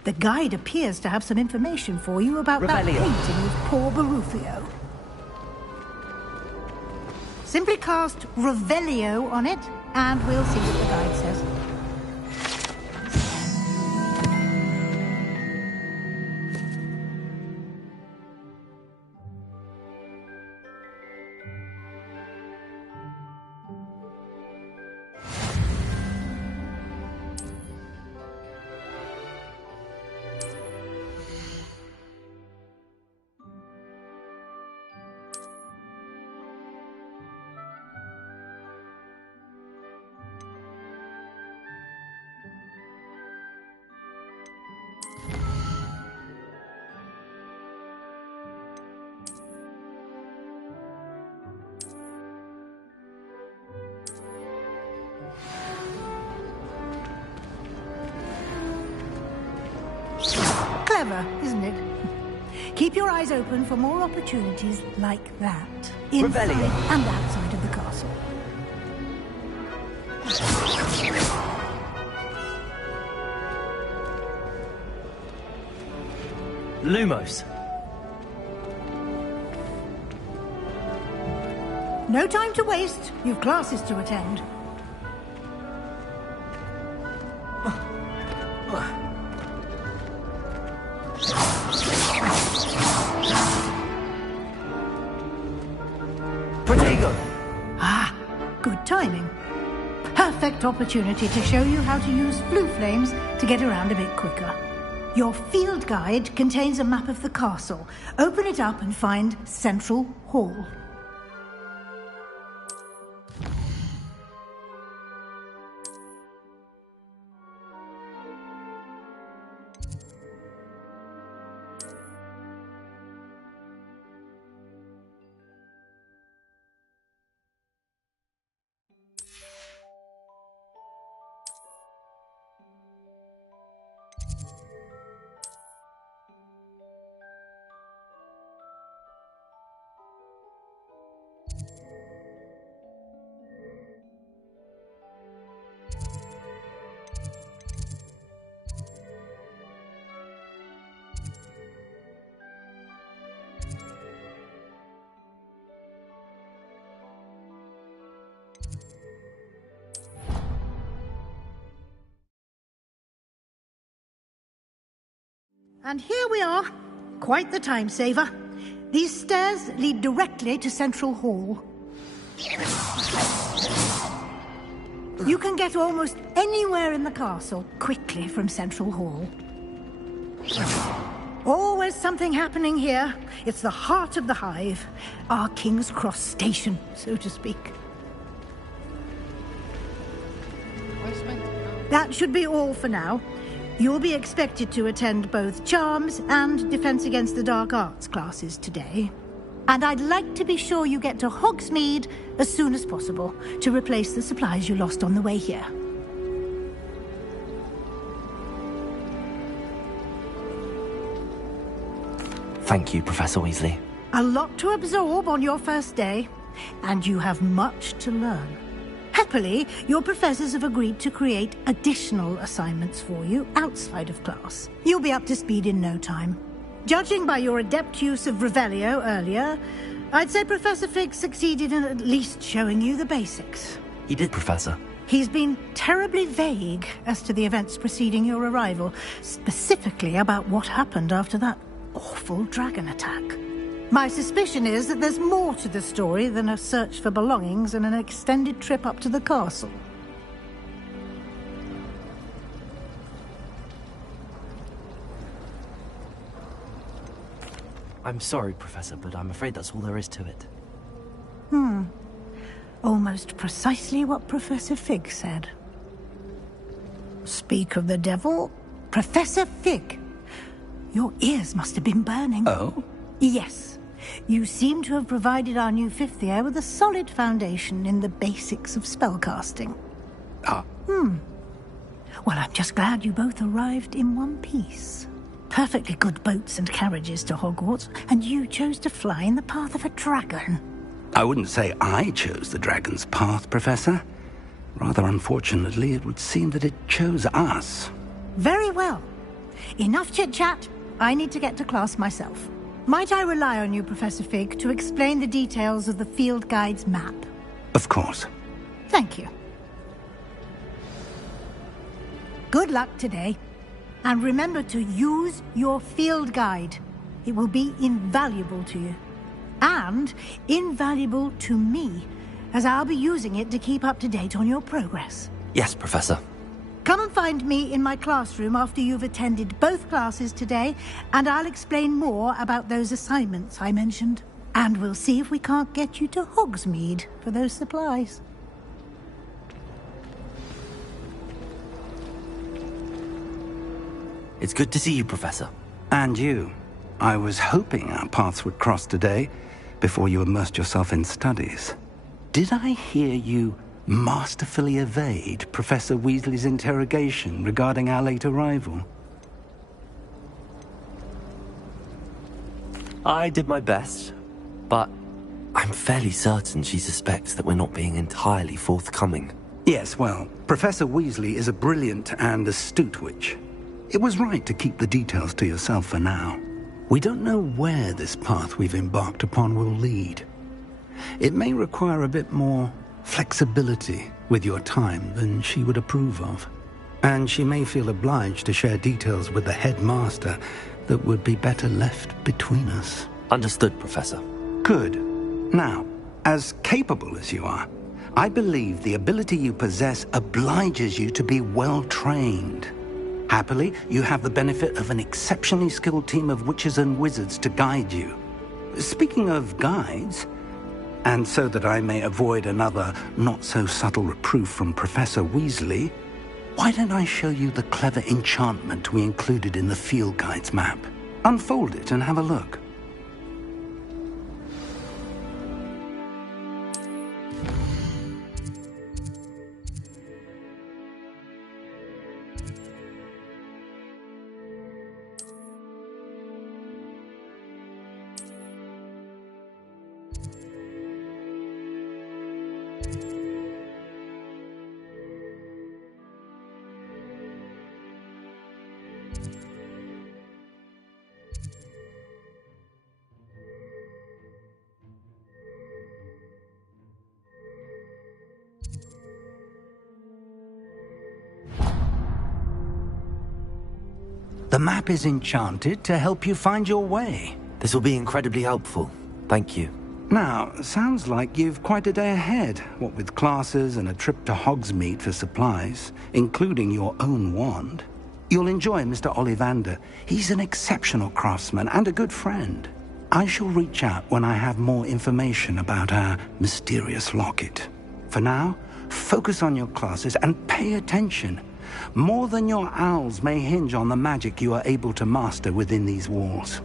The guide appears to have some information for you about that painting of poor Barufio. Simply cast Revelio on it, and we'll see what the guide says. Clever, isn't it? Keep your eyes open for more opportunities like that, inside and outside of the castle. Lumos. No time to waste. You've classes to attend. perfect opportunity to show you how to use flue flames to get around a bit quicker. Your field guide contains a map of the castle. Open it up and find Central Hall. And here we are. Quite the time saver. These stairs lead directly to Central Hall. You can get almost anywhere in the castle quickly from Central Hall. Always something happening here. It's the heart of the hive. Our King's Cross station, so to speak. That should be all for now. You'll be expected to attend both Charms and Defense Against the Dark Arts classes today. And I'd like to be sure you get to Hogsmeade as soon as possible to replace the supplies you lost on the way here. Thank you, Professor Weasley. A lot to absorb on your first day, and you have much to learn. Happily, your professors have agreed to create additional assignments for you outside of class. You'll be up to speed in no time. Judging by your adept use of Revelio earlier, I'd say Professor Fig succeeded in at least showing you the basics. He did, Professor. He's been terribly vague as to the events preceding your arrival, specifically about what happened after that awful dragon attack. My suspicion is that there's more to the story than a search for belongings and an extended trip up to the castle. I'm sorry, Professor, but I'm afraid that's all there is to it. Almost precisely what Professor Fig said. Speak of the devil, Professor Fig. Your ears must have been burning. Oh? Yes. You seem to have provided our new fifth year with a solid foundation in the basics of spellcasting. Well, I'm just glad you both arrived in one piece. Perfectly good boats and carriages to Hogwarts, and you chose to fly in the path of a dragon. I wouldn't say I chose the dragon's path, Professor. Rather unfortunately, it would seem that it chose us. Very well. Enough chit-chat. I need to get to class myself. Might I rely on you, Professor Fig, to explain the details of the field guide's map? Of course. Thank you. Good luck today. And remember to use your field guide. It will be invaluable to you. And invaluable to me, as I'll be using it to keep up to date on your progress. Yes, Professor. Come and find me in my classroom after you've attended both classes today, and I'll explain more about those assignments I mentioned. And we'll see if we can't get you to Hogsmeade for those supplies. It's good to see you, Professor. And you. I was hoping our paths would cross today, before you immersed yourself in studies. Did I hear you masterfully evade Professor Weasley's interrogation regarding our late arrival? I did my best, but I'm fairly certain she suspects that we're not being entirely forthcoming. Yes, well, Professor Weasley is a brilliant and astute witch. It was right to keep the details to yourself for now. We don't know where this path we've embarked upon will lead. It may require a bit more flexibility with your time than she would approve of. And she may feel obliged to share details with the headmaster that would be better left between us. Understood, Professor. Good. Now, as capable as you are, I believe the ability you possess obliges you to be well-trained. Happily, you have the benefit of an exceptionally skilled team of witches and wizards to guide you. Speaking of guides, and so that I may avoid another not-so-subtle reproof from Professor Weasley, why don't I show you the clever enchantment we included in the field guide's map? Unfold it and have a look. The map is enchanted to help you find your way. This will be incredibly helpful. Thank you. Now, sounds like you've quite a day ahead, what with classes and a trip to Hogsmeade for supplies, including your own wand. You'll enjoy Mr. Ollivander. He's an exceptional craftsman and a good friend. I shall reach out when I have more information about our mysterious locket. For now, focus on your classes and pay attention. More than your owls may hinge on the magic you are able to master within these walls.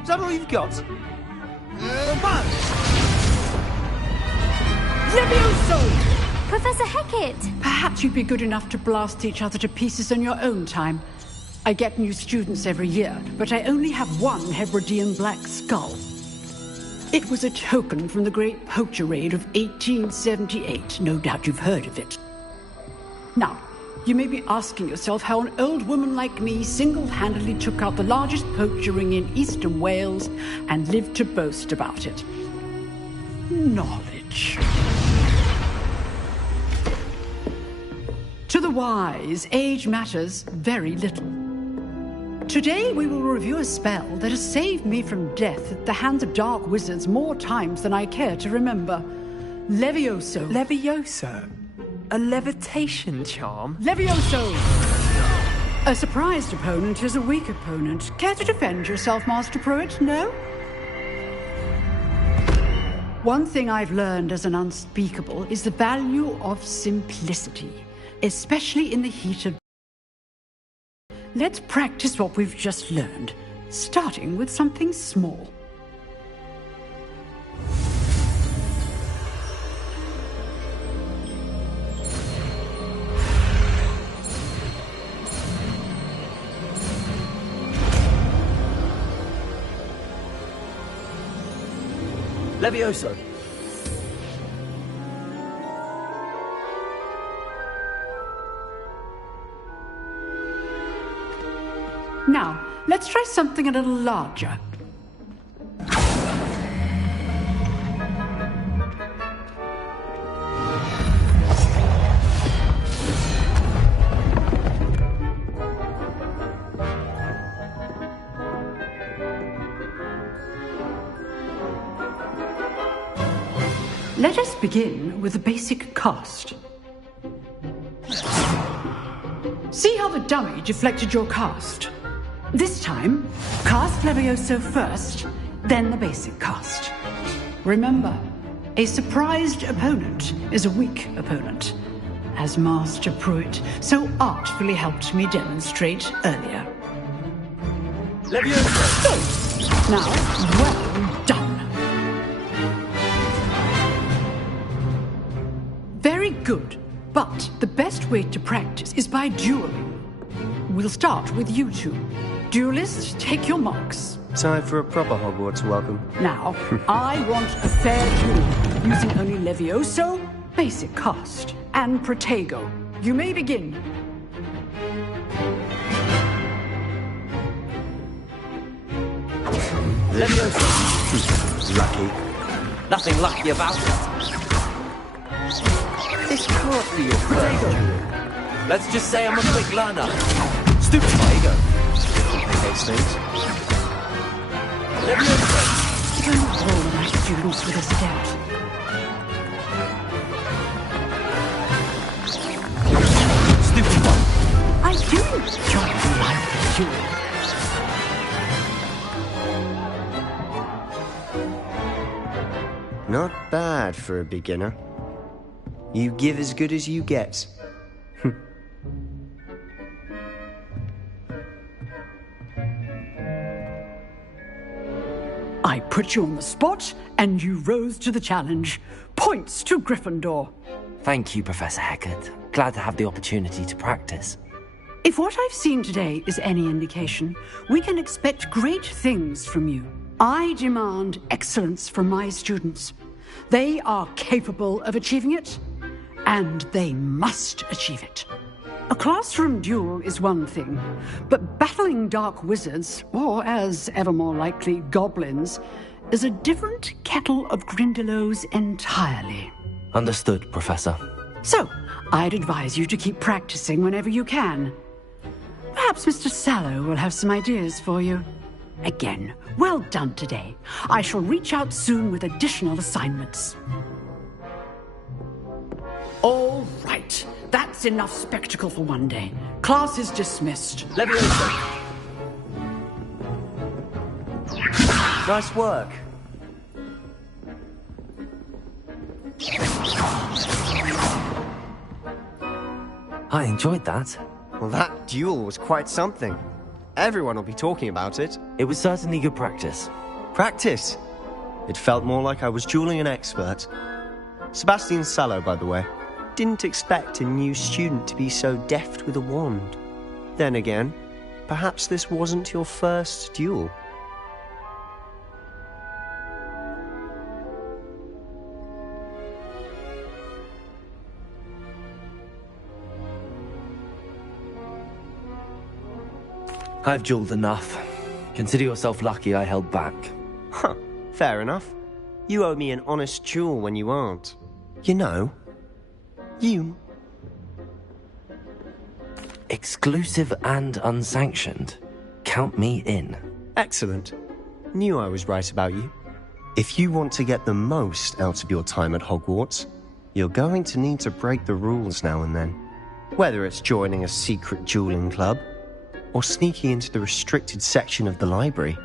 Is that all you've got? Levioso! Professor Hecat! Perhaps you'd be good enough to blast each other to pieces in your own time. I get new students every year, but I only have one Hebridean black skull. It was a token from the Great Poacher Raid of 1878. No doubt you've heard of it. Now, you may be asking yourself how an old woman like me single-handedly took out the largest poacher ring in eastern Wales and lived to boast about it. Knowledge. To the wise, age matters very little. Today we will review a spell that has saved me from death at the hands of dark wizards more times than I care to remember. Levioso. Levioso? A levitation charm? Levioso! A surprised opponent is a weak opponent. Care to defend yourself, Master Pruitt? No? One thing I've learned as an unspeakable is the value of simplicity, especially in the heat of... Let's practice what we've just learned, starting with something small. Levioso. Now, let's try something a little larger. Let us begin with the basic cast. See how the dummy deflected your cast? This time, cast Levioso first, then the basic cast. Remember, a surprised opponent is a weak opponent, as Master Pruitt so artfully helped me demonstrate earlier. Levioso! Now, well done. Very good, but the best way to practice is by dueling. We'll start with you two. Duelists, take your marks. Time for a proper Hogwarts welcome. Now, I want a fair duel, using only Levioso, basic cast, and Protego. You may begin. Levioso. Lucky. Nothing lucky about it. This can't be your first duel. Let's just say I'm a quick learner. Stupid Protego. Those things. Levioso. Don't all my students with a step. Stupid one. I do enjoy the lively duel. Not bad for a beginner. You give as good as you get. I put you on the spot, and you rose to the challenge. Points to Gryffindor. Thank you, Professor Hecat. Glad to have the opportunity to practice. If what I've seen today is any indication, we can expect great things from you. I demand excellence from my students. They are capable of achieving it, and they must achieve it. A classroom duel is one thing, but battling dark wizards, or as ever more likely, goblins, is a different kettle of Grindylows entirely. Understood, Professor. So, I'd advise you to keep practicing whenever you can. Perhaps Mr. Sallow will have some ideas for you. Again, well done today. I shall reach out soon with additional assignments. All right. That's enough spectacle for one day. Class is dismissed. Levioso. Nice work. I enjoyed that. Well, that duel was quite something. Everyone will be talking about it. It was certainly good practice. Practice? It felt more like I was dueling an expert. Sebastian Sallow, by the way. Didn't expect a new student to be so deft with a wand. Then again, perhaps this wasn't your first duel. I've dueled enough. Consider yourself lucky I held back. Huh, fair enough. You owe me an honest duel when you aren't. You know, you... Exclusive and unsanctioned. Count me in. Excellent. Knew I was right about you. If you want to get the most out of your time at Hogwarts, you're going to need to break the rules now and then. Whether it's joining a secret dueling club, or sneaking into the restricted section of the library,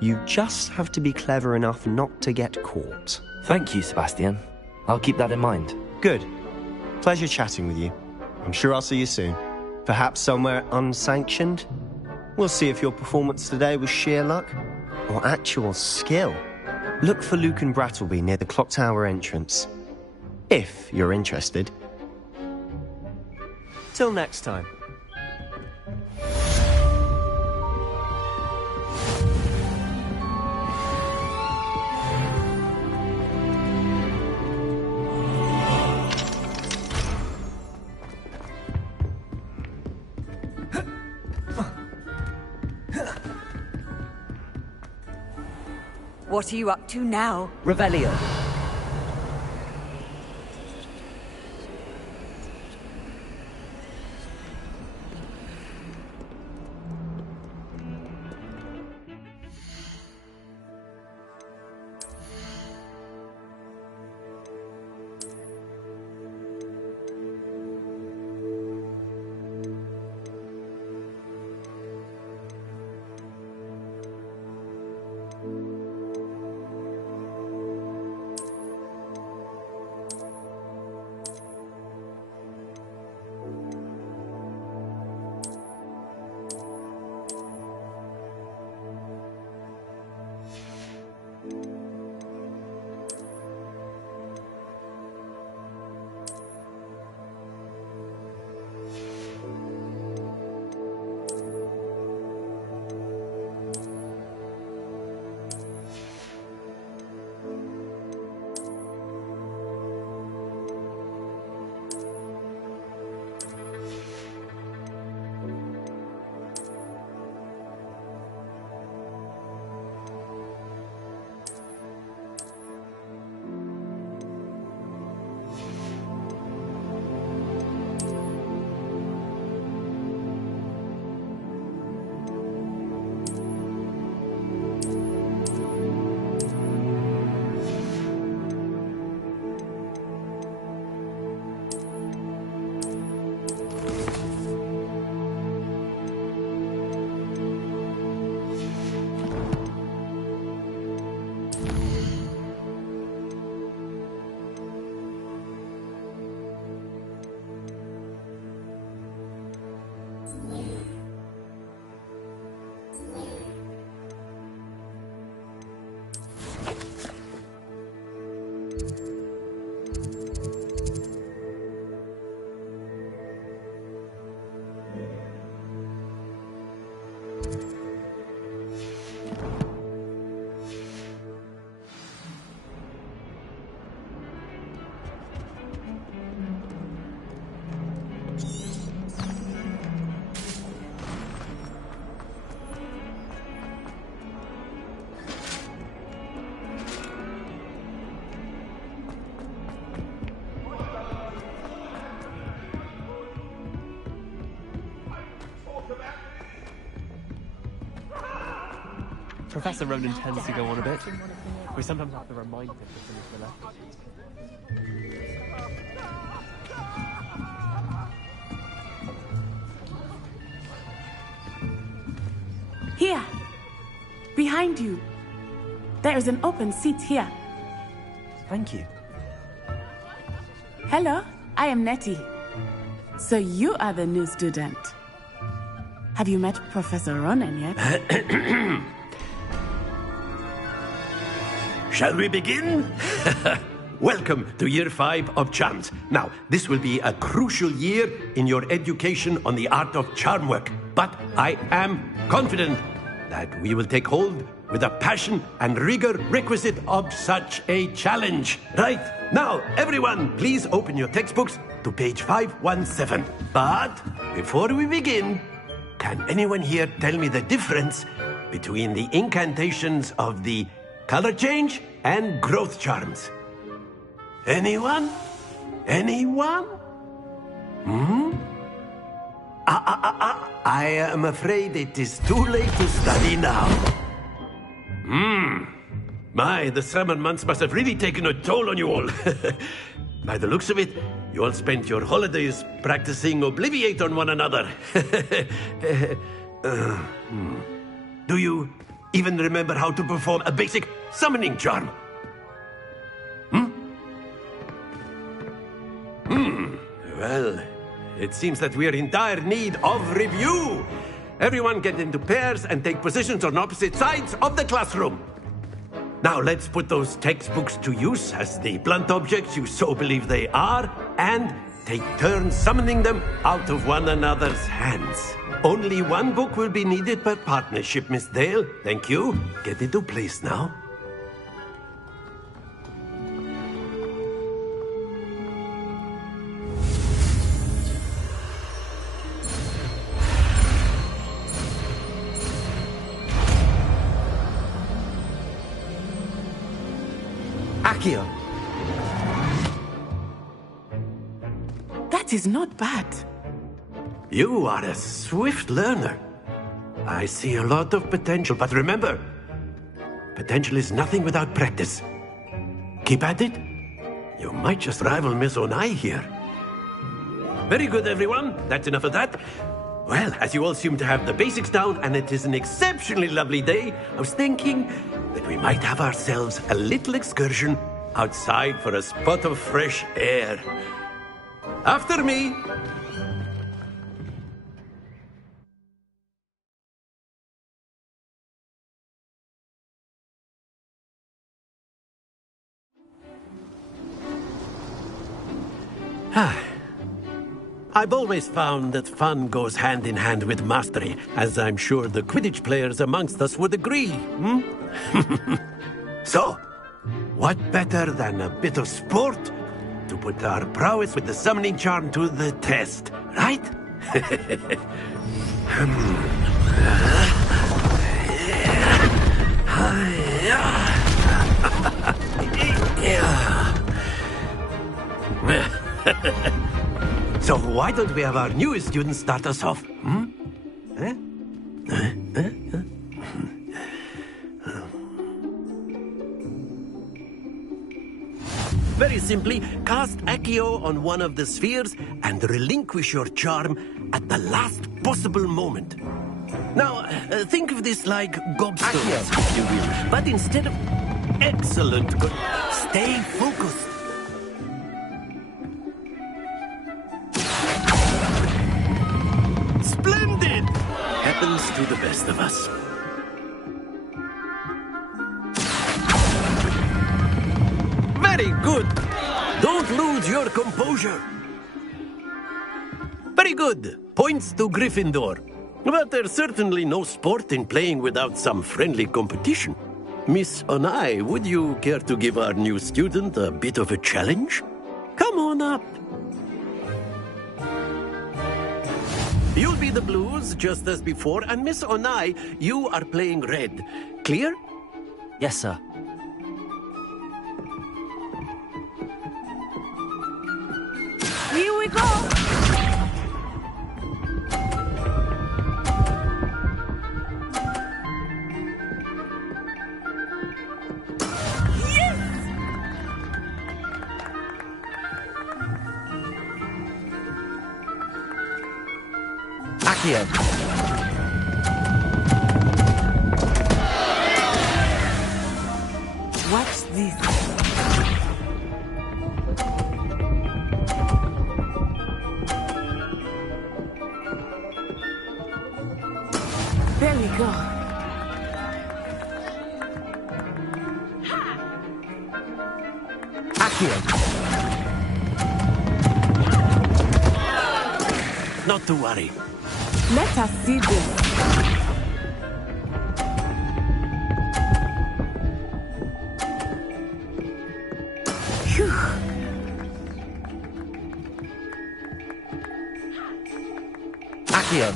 you just have to be clever enough not to get caught. Thank you, Sebastian. I'll keep that in mind. Good. Pleasure chatting with you. I'm sure I'll see you soon. Perhaps somewhere unsanctioned? We'll see if your performance today was sheer luck or actual skill. Look for Luke and Brattleby near the clock tower entrance. If you're interested. Till next time. What are you up to now? Revelio. Professor Ronan tends to go on a bit. We sometimes have to remind him to finish the left. Here! Behind you. There is an open seat here. Thank you. Hello, I am Nettie. So you are the new student. Have you met Professor Ronan yet? Shall we begin? Welcome to Year 5 of Charms. Now, this will be a crucial year in your education on the art of charm work. But I am confident that we will take hold with the passion and rigor requisite of such a challenge. Right, now, everyone, please open your textbooks to page 517. But before we begin, can anyone here tell me the difference between the incantations of the color change and growth charms? Anyone? Anyone? I am afraid it is too late to study now. My, the summer months must have really taken a toll on you all. By the looks of it, you all spent your holidays practicing Obliviate on one another. Do you even remember how to perform a basic summoning charm? Well, it seems that we are in dire need of review. Everyone get into pairs and take positions on opposite sides of the classroom. Now let's put those textbooks to use as the blunt objects you so believe they are, and take turns summoning them out of one another's hands. Only one book will be needed per partnership, Miss Dale. Thank you. Get into place now. Akio. That is not bad. You are a swift learner. I see a lot of potential, but remember, potential is nothing without practice. Keep at it. You might just rival Miss Onai here. Very good, everyone. That's enough of that. Well, as you all seem to have the basics down, and it is an exceptionally lovely day, I was thinking that we might have ourselves a little excursion outside for a spot of fresh air. After me. I've always found that fun goes hand in hand with mastery, as I'm sure the Quidditch players amongst us would agree. So, what better than a bit of sport to put our prowess with the summoning charm to the test, right? So why don't we have our newest student start us off? Very simply, cast Accio on one of the spheres and relinquish your charm at the last possible moment. Now, think of this like gobstones, if you will. But instead of... Excellent. Good. Stay focused. Splendid! Happens to the best of us. Very good. Don't lose your composure. Very good. Points to Gryffindor. But there's certainly no sport in playing without some friendly competition. Miss Onai, would you care to give our new student a bit of a challenge? Come on up. You'll be the blues, just as before, and Miss Onai, you are playing red. Clear? Yes, sir. Here we go! Accio. Watch this. There we go. Accio. Not to worry. Let us see this. Phew. Accio.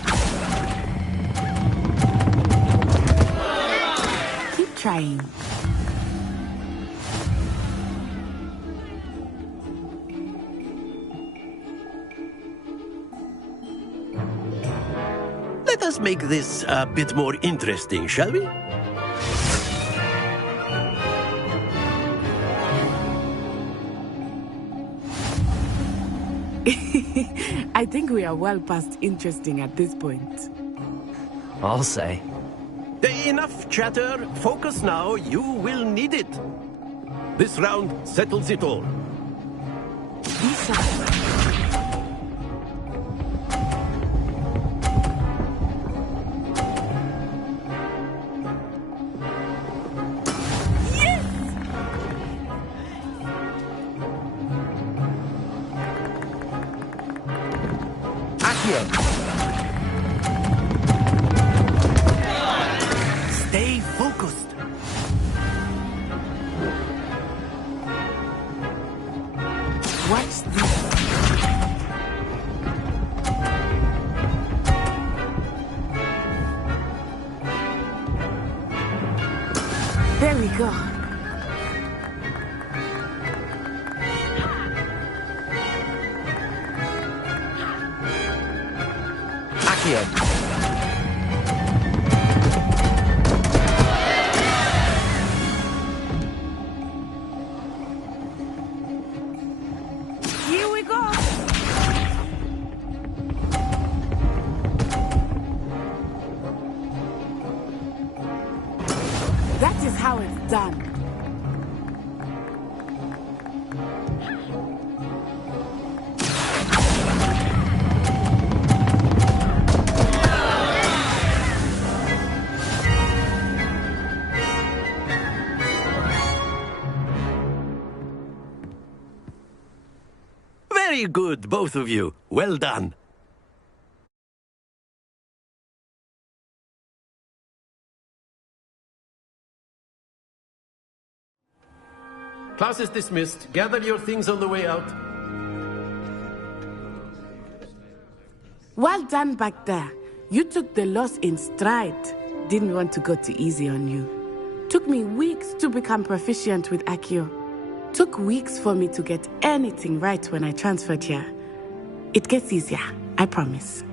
Keep trying. Let us make this a bit more interesting, shall we? I think we are well past interesting at this point. I'll say. Enough chatter. Focus now. You will need it. This round settles it all. Be sharp. Stay focused. Watch this. There we go. Accio. Here we go. That is how it's done. Very good, both of you. Well done. Class is dismissed. Gather your things on the way out. Well done back there. You took the loss in stride. Didn't want to go too easy on you. Took me weeks to become proficient with Accio. Took weeks for me to get anything right when I transferred here. It gets easier, I promise.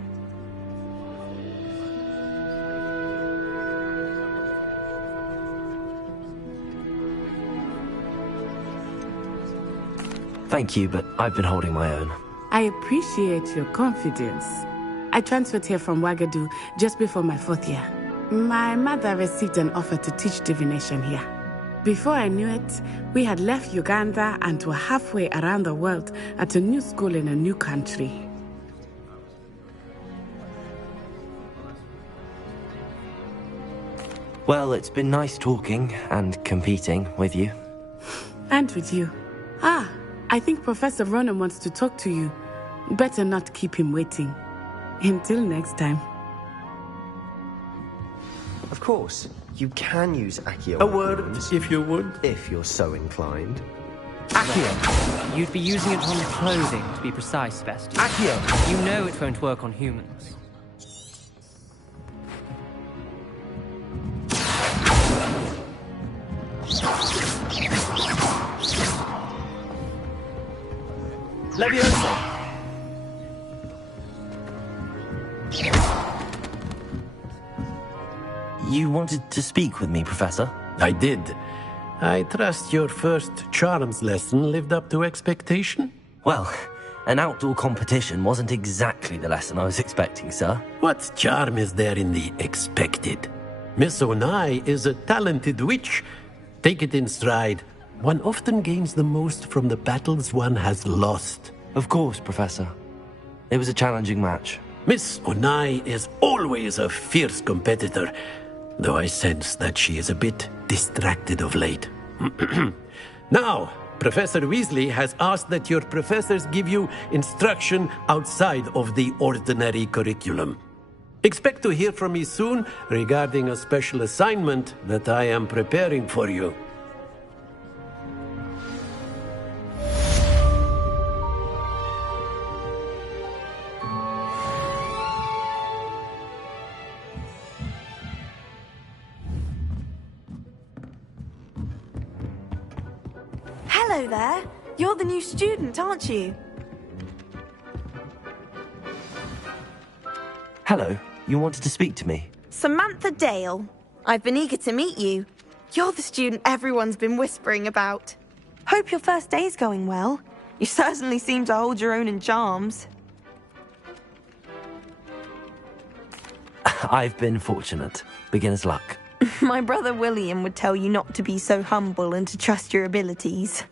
Thank you, but I've been holding my own. I appreciate your confidence. I transferred here from Wagadu just before my 4th year. My mother received an offer to teach divination here. Before I knew it, we had left Uganda and were halfway around the world at a new school in a new country. Well, it's been nice talking and competing with you. And with you. I think Professor Ronan wants to talk to you. Better not keep him waiting. Until next time. Of course, you can use Accio. A word, if you would. If you're so inclined. Accio. You'd be using it on clothing, to be precise, Sebastian. Accio. You know it won't work on humans. Leviosa. You wanted to speak with me, Professor? I did. I trust your first charms lesson lived up to expectation? Well, An outdoor competition wasn't exactly the lesson I was expecting, sir. What charm is there in the expected? Miss Onai is a talented witch. Take it in stride. One often gains the most from the battles one has lost. Of course, Professor. It was a challenging match. Miss Onai is always a fierce competitor, though I sense that she is a bit distracted of late. Now, Professor Weasley has asked that your professors give you instruction outside of the ordinary curriculum. Expect to hear from me soon regarding a special assignment that I am preparing for you. Hello there. You're the new student, aren't you? Hello, you wanted to speak to me? Samantha Dale. I've been eager to meet you. You're the student everyone's been whispering about. Hope your first day's going well. You certainly seem to hold your own in charms. I've been fortunate. Beginner's luck. My brother William would tell you not to be so humble and to trust your abilities.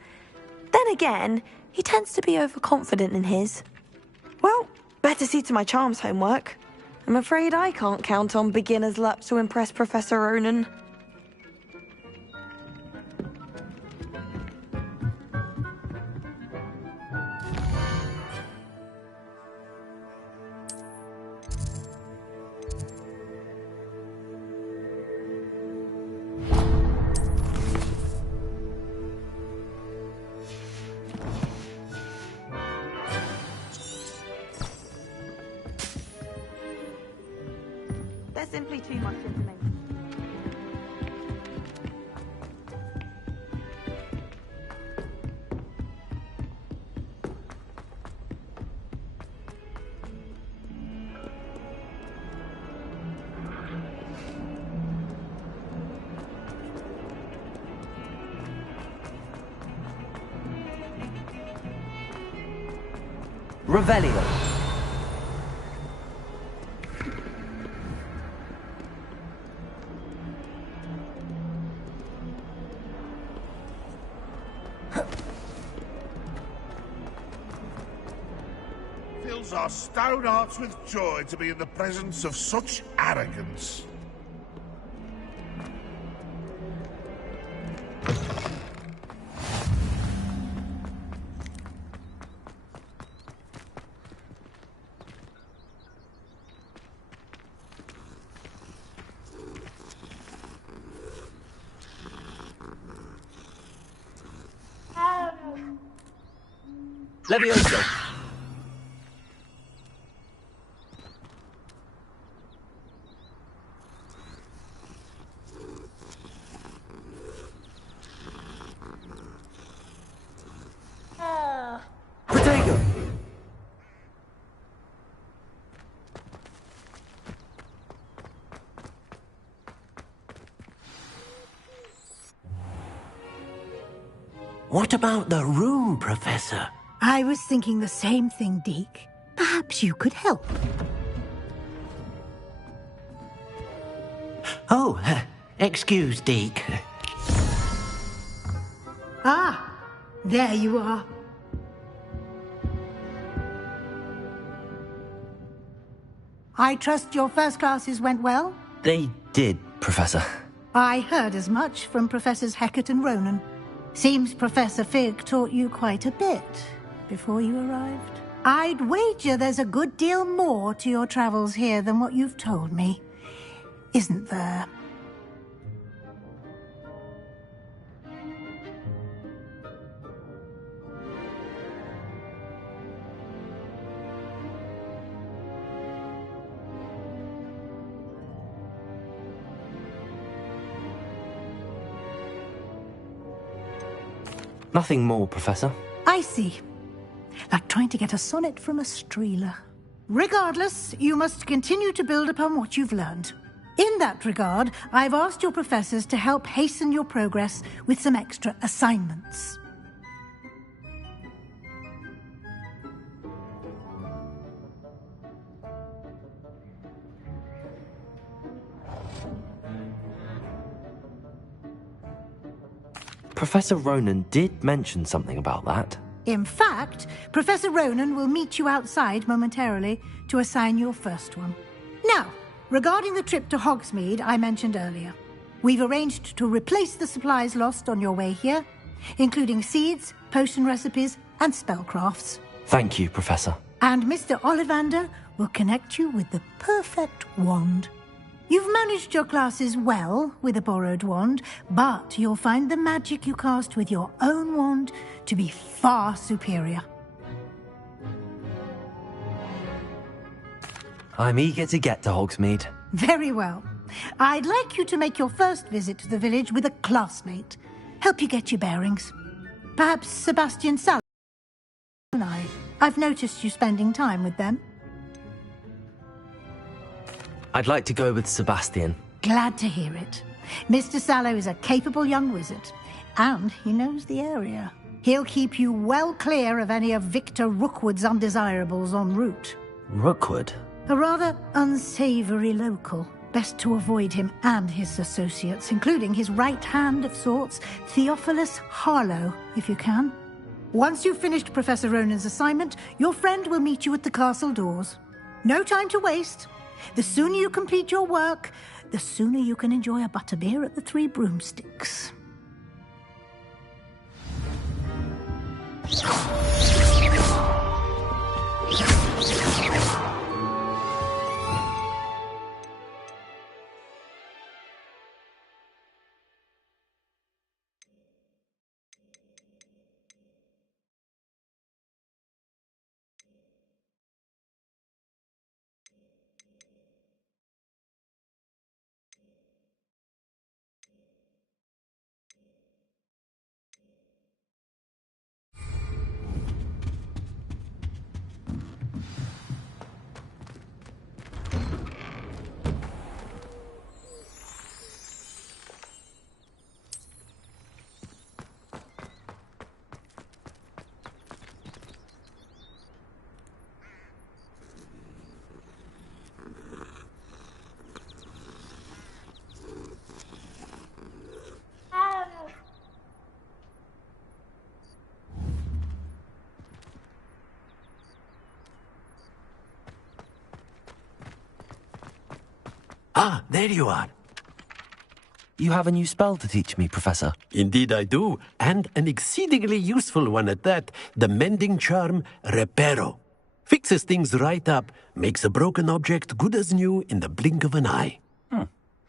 Then again, he tends to be overconfident in his. Well, better see to my charms homework. I'm afraid I can't count on beginner's luck to impress Professor Ronan. There's simply too much information. Revelio. Fills our stout hearts with joy to be in the presence of such arrogance. Levioso. Protego. What about the room, Professor? I was thinking the same thing, Deke. Perhaps you could help. Oh, excuse, Deke. Ah, there you are. I trust your first classes went well? They did, Professor. I heard as much from Professors Hecat and Ronan. Seems Professor Fig taught you quite a bit before you arrived. I'd wager there's a good deal more to your travels here than what you've told me. Isn't there? Nothing more, Professor. I see. Like trying to get a sonnet from a streeler. Regardless, you must continue to build upon what you've learned. In that regard, I've asked your professors to help hasten your progress with some extra assignments. Professor Ronan did mention something about that. In fact, Professor Ronan will meet you outside momentarily to assign your first one. Now, regarding the trip to Hogsmeade I mentioned earlier, we've arranged to replace the supplies lost on your way here, including seeds, potion recipes, and spellcrafts. Thank you, Professor. And Mr. Ollivander will connect you with the perfect wand. You've managed your classes well with a borrowed wand, but you'll find the magic you cast with your own wand to be far superior. I'm eager to get to Hogsmeade. Very well. I'd like you to make your first visit to the village with a classmate. Help you get your bearings. Perhaps Sebastian Sal and I've noticed you spending time with them. I'd like to go with Sebastian. Glad to hear it. Mr. Sallow is a capable young wizard, and he knows the area. He'll keep you well clear of any of Victor Rookwood's undesirables en route. Rookwood? A rather unsavory local. Best to avoid him and his associates, including his right hand of sorts, Theophilus Harlow, if you can. Once you've finished Professor Ronan's assignment, your friend will meet you at the castle doors. No time to waste. The sooner you complete your work, the sooner you can enjoy a butterbeer at the Three Broomsticks. Ah, there you are. You have a new spell to teach me, Professor. Indeed I do, and an exceedingly useful one at that. The mending charm, Reparo. Fixes things right up, makes a broken object good as new in the blink of an eye.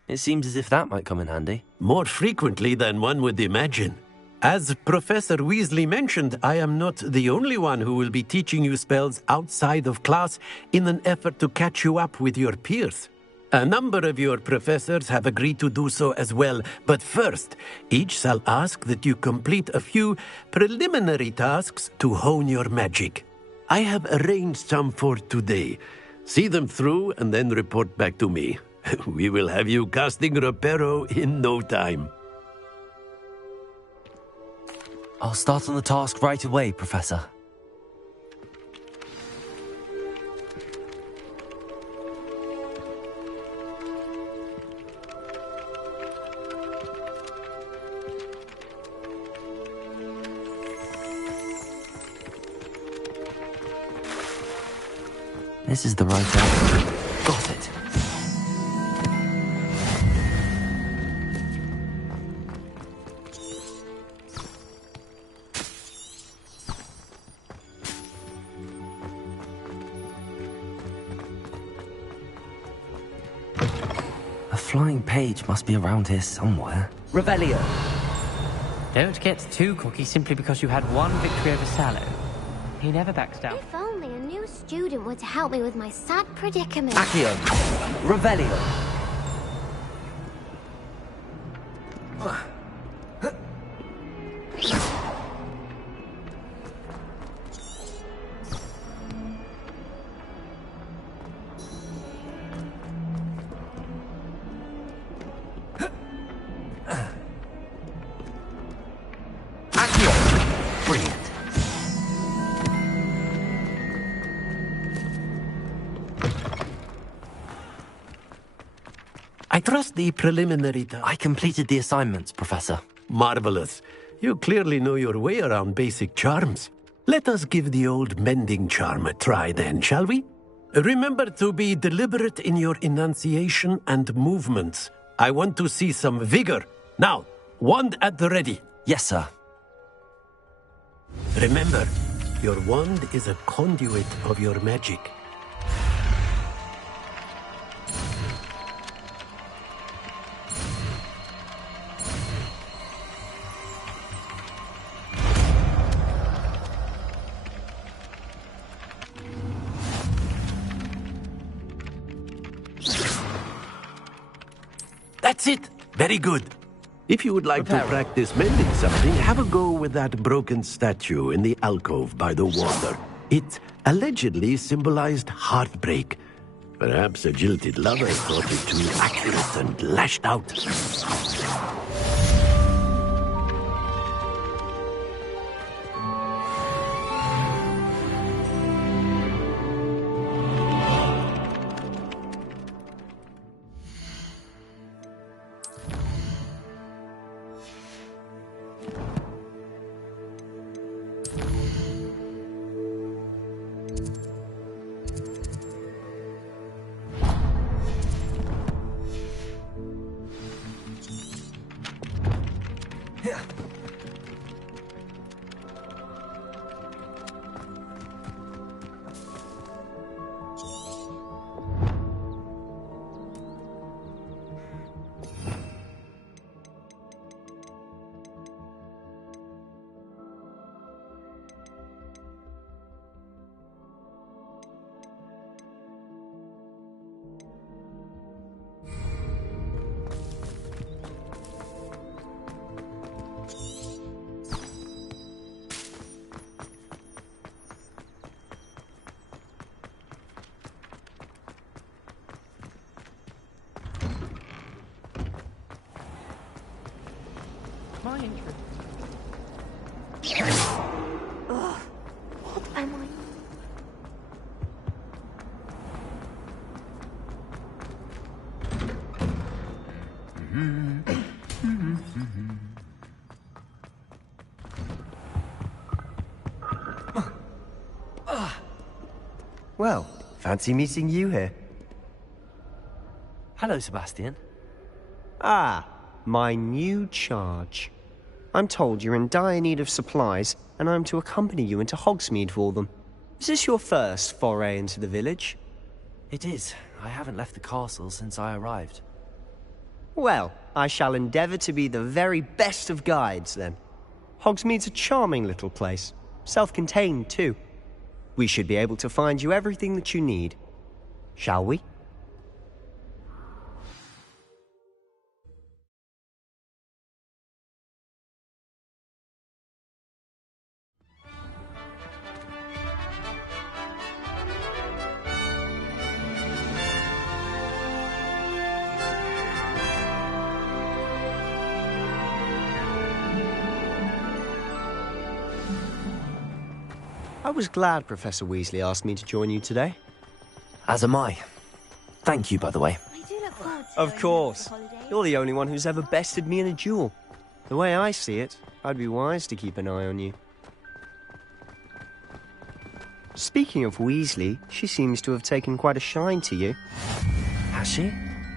It seems as if that might come in handy. More frequently than one would imagine. As Professor Weasley mentioned, I am not the only one who will be teaching you spells outside of class in an effort to catch you up with your peers. A number of your professors have agreed to do so as well, but first, each shall ask that you complete a few preliminary tasks to hone your magic. I have arranged some for today. See them through and then report back to me. We will have you casting Reparo in no time. I'll start on the task right away, Professor. This is the right answer. Got it. A flying page must be around here somewhere. Revelio. Don't get too cocky simply because you had one victory over Sallow. He never backs down. If only a new student were to help me with my sad predicament. Accio. Revelio. I trust the preliminary task. I completed the assignments, Professor. Marvelous. you clearly know your way around basic charms. Let us give the old mending charm a try then, shall we? Remember to be deliberate in your enunciation and movements. I want to see some vigor. Now, wand at the ready. Yes, sir. Remember, your wand is a conduit of your magic. That's it! Very good. If you would like to practice mending something, have a go with that broken statue in the alcove by the water. It allegedly symbolized heartbreak. Perhaps a jilted lover thought it too accurate and lashed out. My interest. Ugh, what am I? Well, fancy meeting you here. Hello, Sebastian. Ah, my new charge. I'm told you're in dire need of supplies, and I'm to accompany you into Hogsmeade for them. Is this your first foray into the village? It is. I haven't left the castle since I arrived. Well, I shall endeavour to be the very best of guides, then. Hogsmeade's a charming little place. Self-contained, too. We should be able to find you everything that you need. Shall we? I was glad Professor Weasley asked me to join you today. As am I. Thank you, by the way. Of course. You're the only one who's ever bested me in a duel. The way I see it, I'd be wise to keep an eye on you. Speaking of Weasley, she seems to have taken quite a shine to you. Has she?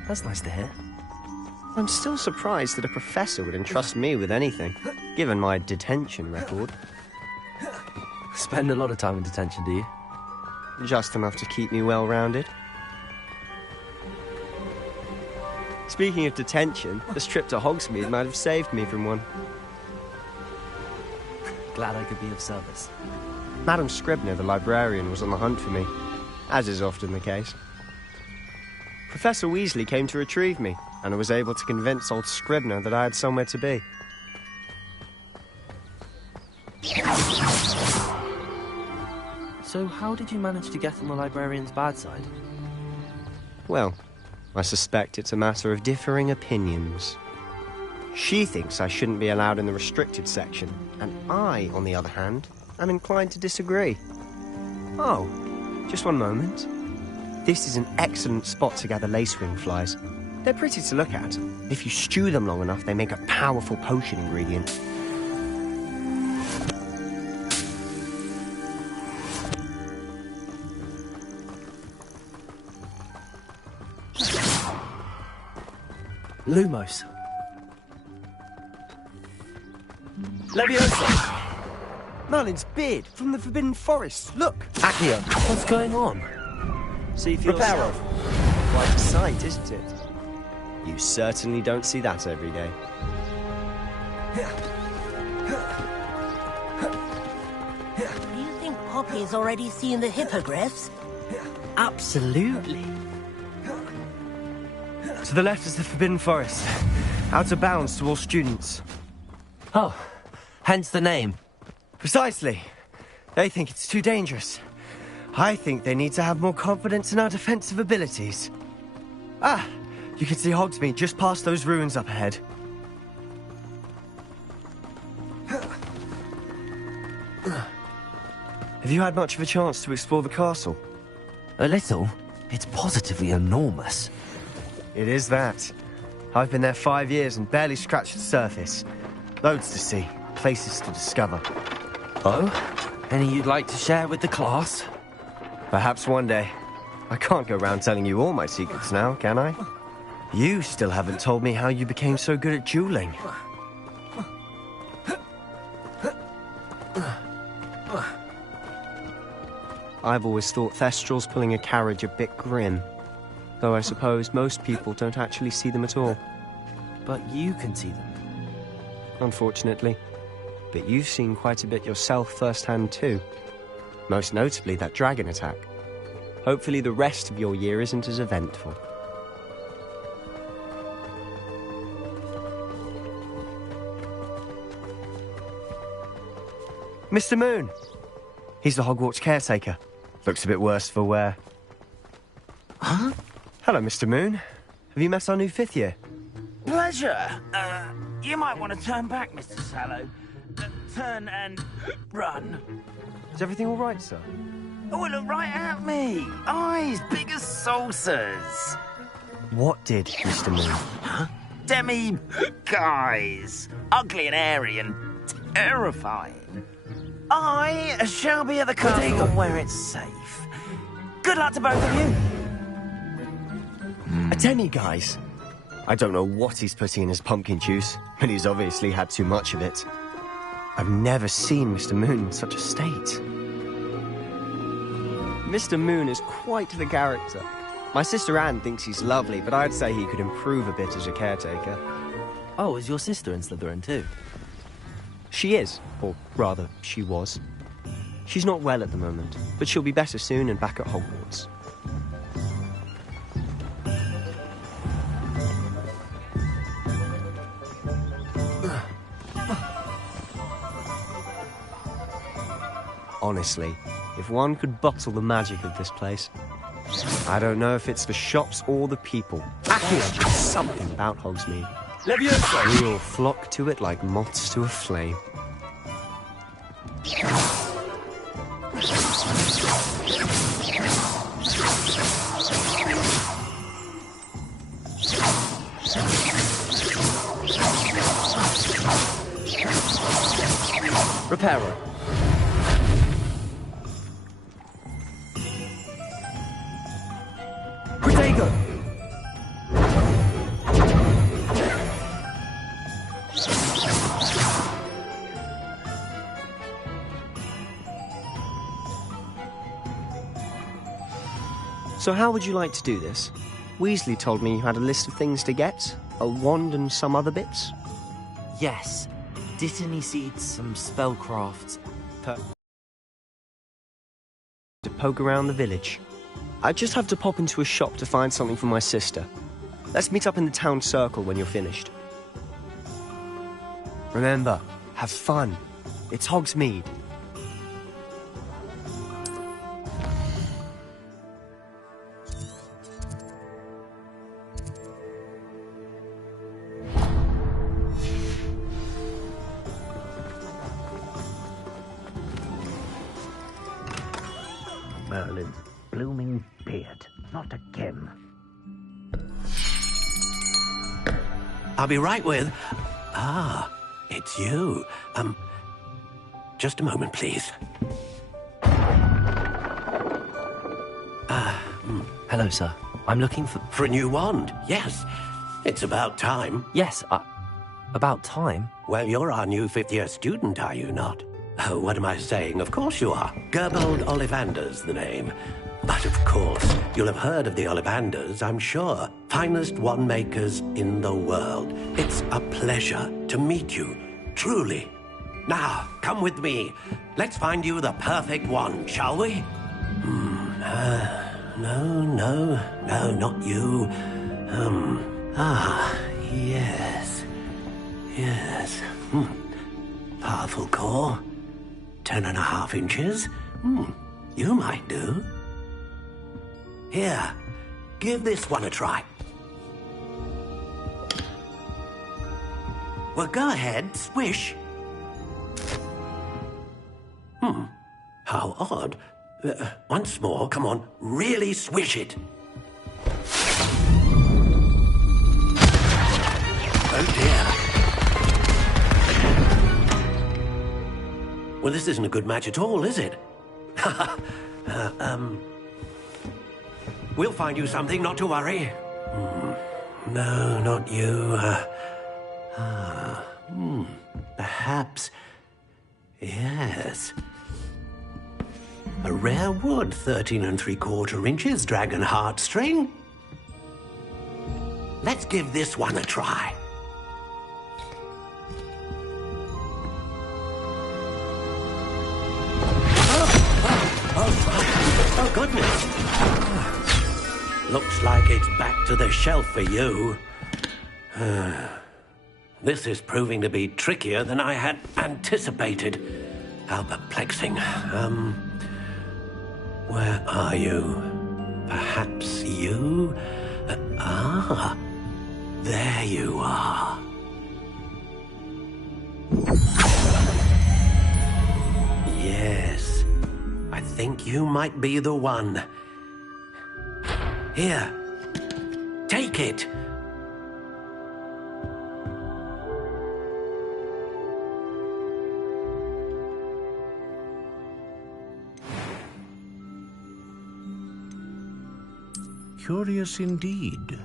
That's nice to hear. I'm still surprised that a professor would entrust me with anything, given my detention record. Spend a lot of time in detention, do you? Just enough to keep me well-rounded. Speaking of detention, this trip to Hogsmeade might have saved me from one. Glad I could be of service. Madam Scribner, the librarian, was on the hunt for me, as is often the case. Professor Weasley came to retrieve me, and I was able to convince old Scribner that I had somewhere to be. So how did you manage to get on the librarian's bad side? Well, I suspect it's a matter of differing opinions. She thinks I shouldn't be allowed in the restricted section, and I, on the other hand, am inclined to disagree. Oh, just one moment. This is an excellent spot to gather lacewing flies. They're pretty to look at. If you stew them long enough, they make a powerful potion ingredient. Lumos. Leviosa! Merlin's beard from the Forbidden Forest. Look! Accio, what's going on? See for yourself. Quite a sight, isn't it? You certainly don't see that every day. Do you think Poppy's already seen the hippogriffs? Absolutely. To the left is the Forbidden Forest. Out of bounds to all students. Oh, hence the name. Precisely. They think it's too dangerous. I think they need to have more confidence in our defensive abilities. Ah, you can see Hogsmeade just past those ruins up ahead. Have you had much of a chance to explore the castle? A little. It's positively enormous. It is that. I've been there 5 years and barely scratched the surface. Loads to see, places to discover. Oh? Any you'd like to share with the class? Perhaps one day. I can't go around telling you all my secrets now, can I? You still haven't told me how you became so good at dueling. I've always thought Thestrals pulling a carriage a bit grim. Though I suppose most people don't actually see them at all. But you can see them. Unfortunately. But you've seen quite a bit yourself firsthand too. Most notably that dragon attack. Hopefully the rest of your year isn't as eventful. Mr. Moon! He's the Hogwarts caretaker. Looks a bit worse for wear. Huh? Hello, Mr. Moon. Have you met our new 5th year? Pleasure. You might want to turn back, Mr. Sallow. Turn and run. Is everything all right, sir? Oh, look right at me. Eyes big as saucers. What did, Mr. Moon? Huh? Demi guys. Ugly and airy and terrifying. I shall be at the castle where it's safe. Good luck to both of you. A demi-guise? I don't know what he's putting in his pumpkin juice, but he's obviously had too much of it. I've never seen Mr. Moon in such a state. Mr. Moon is quite the character. My sister Anne thinks he's lovely, but I'd say he could improve a bit as a caretaker. Oh, is your sister in Slytherin too? She is, or rather, she was. She's not well at the moment, but she'll be better soon and back at Hogwarts. Honestly, if one could bottle the magic of this place, I don't know if it's the shops or the people. Accio, just something about Hogsmeade. Leviosa! We all flock to it like moths to a flame. Reparo. Protego! So how would you like to do this? Weasley told me you had a list of things to get, a wand and some other bits. Yes. Dittany seeds, some spellcrafts. To poke around the village. I just have to pop into a shop to find something for my sister. Let's meet up in the town circle when you're finished. Remember, have fun. It's Hogsmeade. Merlin's blooming beard. Not again. I'll be right with... Ah, it's you. Just a moment, please. Hello, sir. I'm looking for... For a new wand, yes. It's about time. Yes, about time. Well, you're our new fifth-year student, are you not? Oh, what am I saying? Of course you are. Gerbold Ollivander's the name. But of course, you'll have heard of the Ollivanders, I'm sure. Finest wand-makers in the world. It's a pleasure to meet you, truly. Now, come with me. Let's find you the perfect wand, shall we? No, not you. Yes. Powerful core. 10.5 inches. You might do. Here, give this one a try. Well, go ahead, swish. How odd. Once more, come on, really swish it. Oh dear. Well, this isn't a good match at all, is it? We'll find you something, not to worry. No, not you. Perhaps. Yes. A rare wood, 13 3/4 inches, dragon heartstring. Let's give this one a try. Oh, goodness. Looks like it's back to the shelf for you. This is proving to be trickier than I had anticipated. How perplexing. Where are you? Perhaps you? There you are. Yes, I think you might be the one. Here, take it. Curious indeed.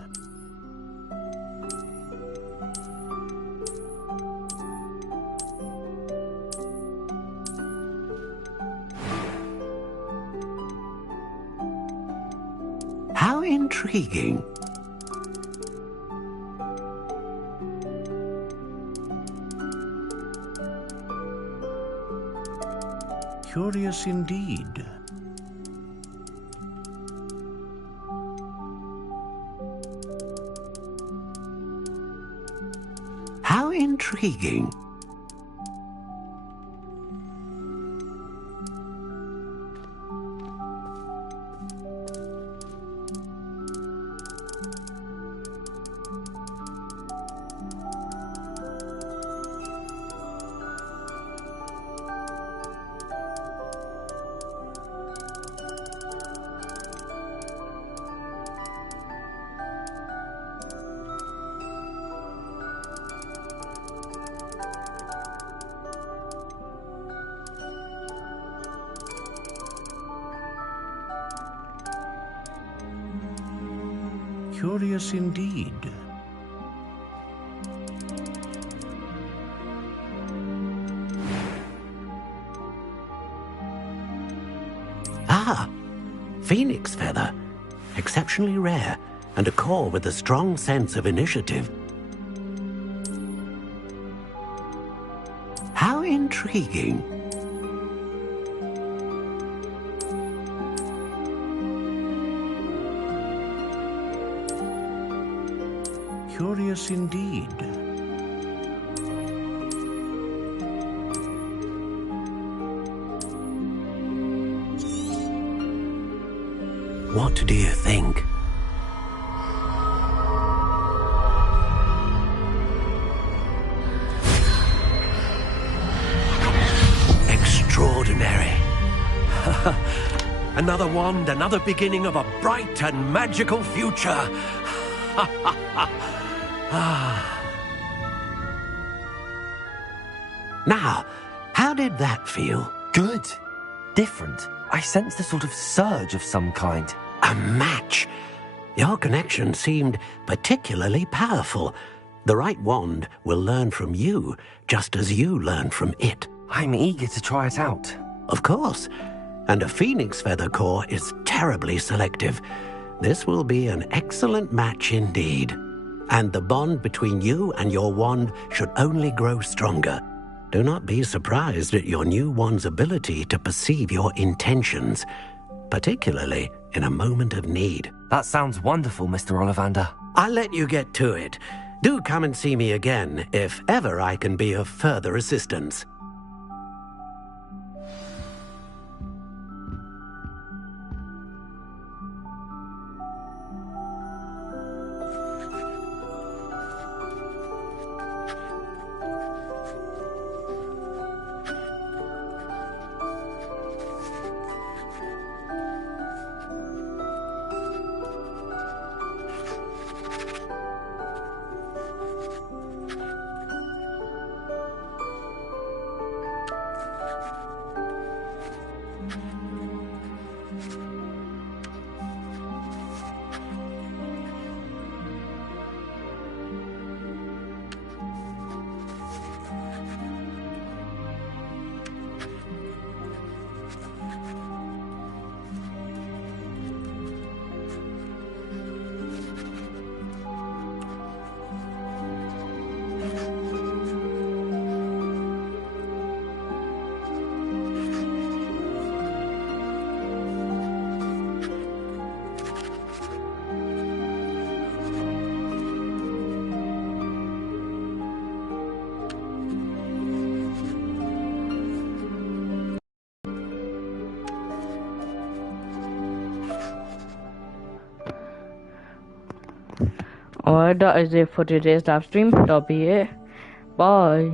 How intriguing. Curious indeed. How intriguing. Curious indeed. Ah, phoenix feather. Exceptionally rare, and a core with a strong sense of initiative. How intriguing. Curious indeed. What do you think? Extraordinary. Another wand, another beginning of a bright and magical future. Now, how did that feel? Good. Different. I sensed a sort of surge of some kind. A match. Your connection seemed particularly powerful. The right wand will learn from you, just as you learn from it. I'm eager to try it out. Of course. And a phoenix feather core is terribly selective. This will be an excellent match indeed. And the bond between you and your wand should only grow stronger. Do not be surprised at your new wand's ability to perceive your intentions, particularly in a moment of need. That sounds wonderful, Mr. Ollivander. I'll let you get to it. Do come and see me again if ever I can be of further assistance. Alright, that is it for today's live stream. That'll be it. Bye.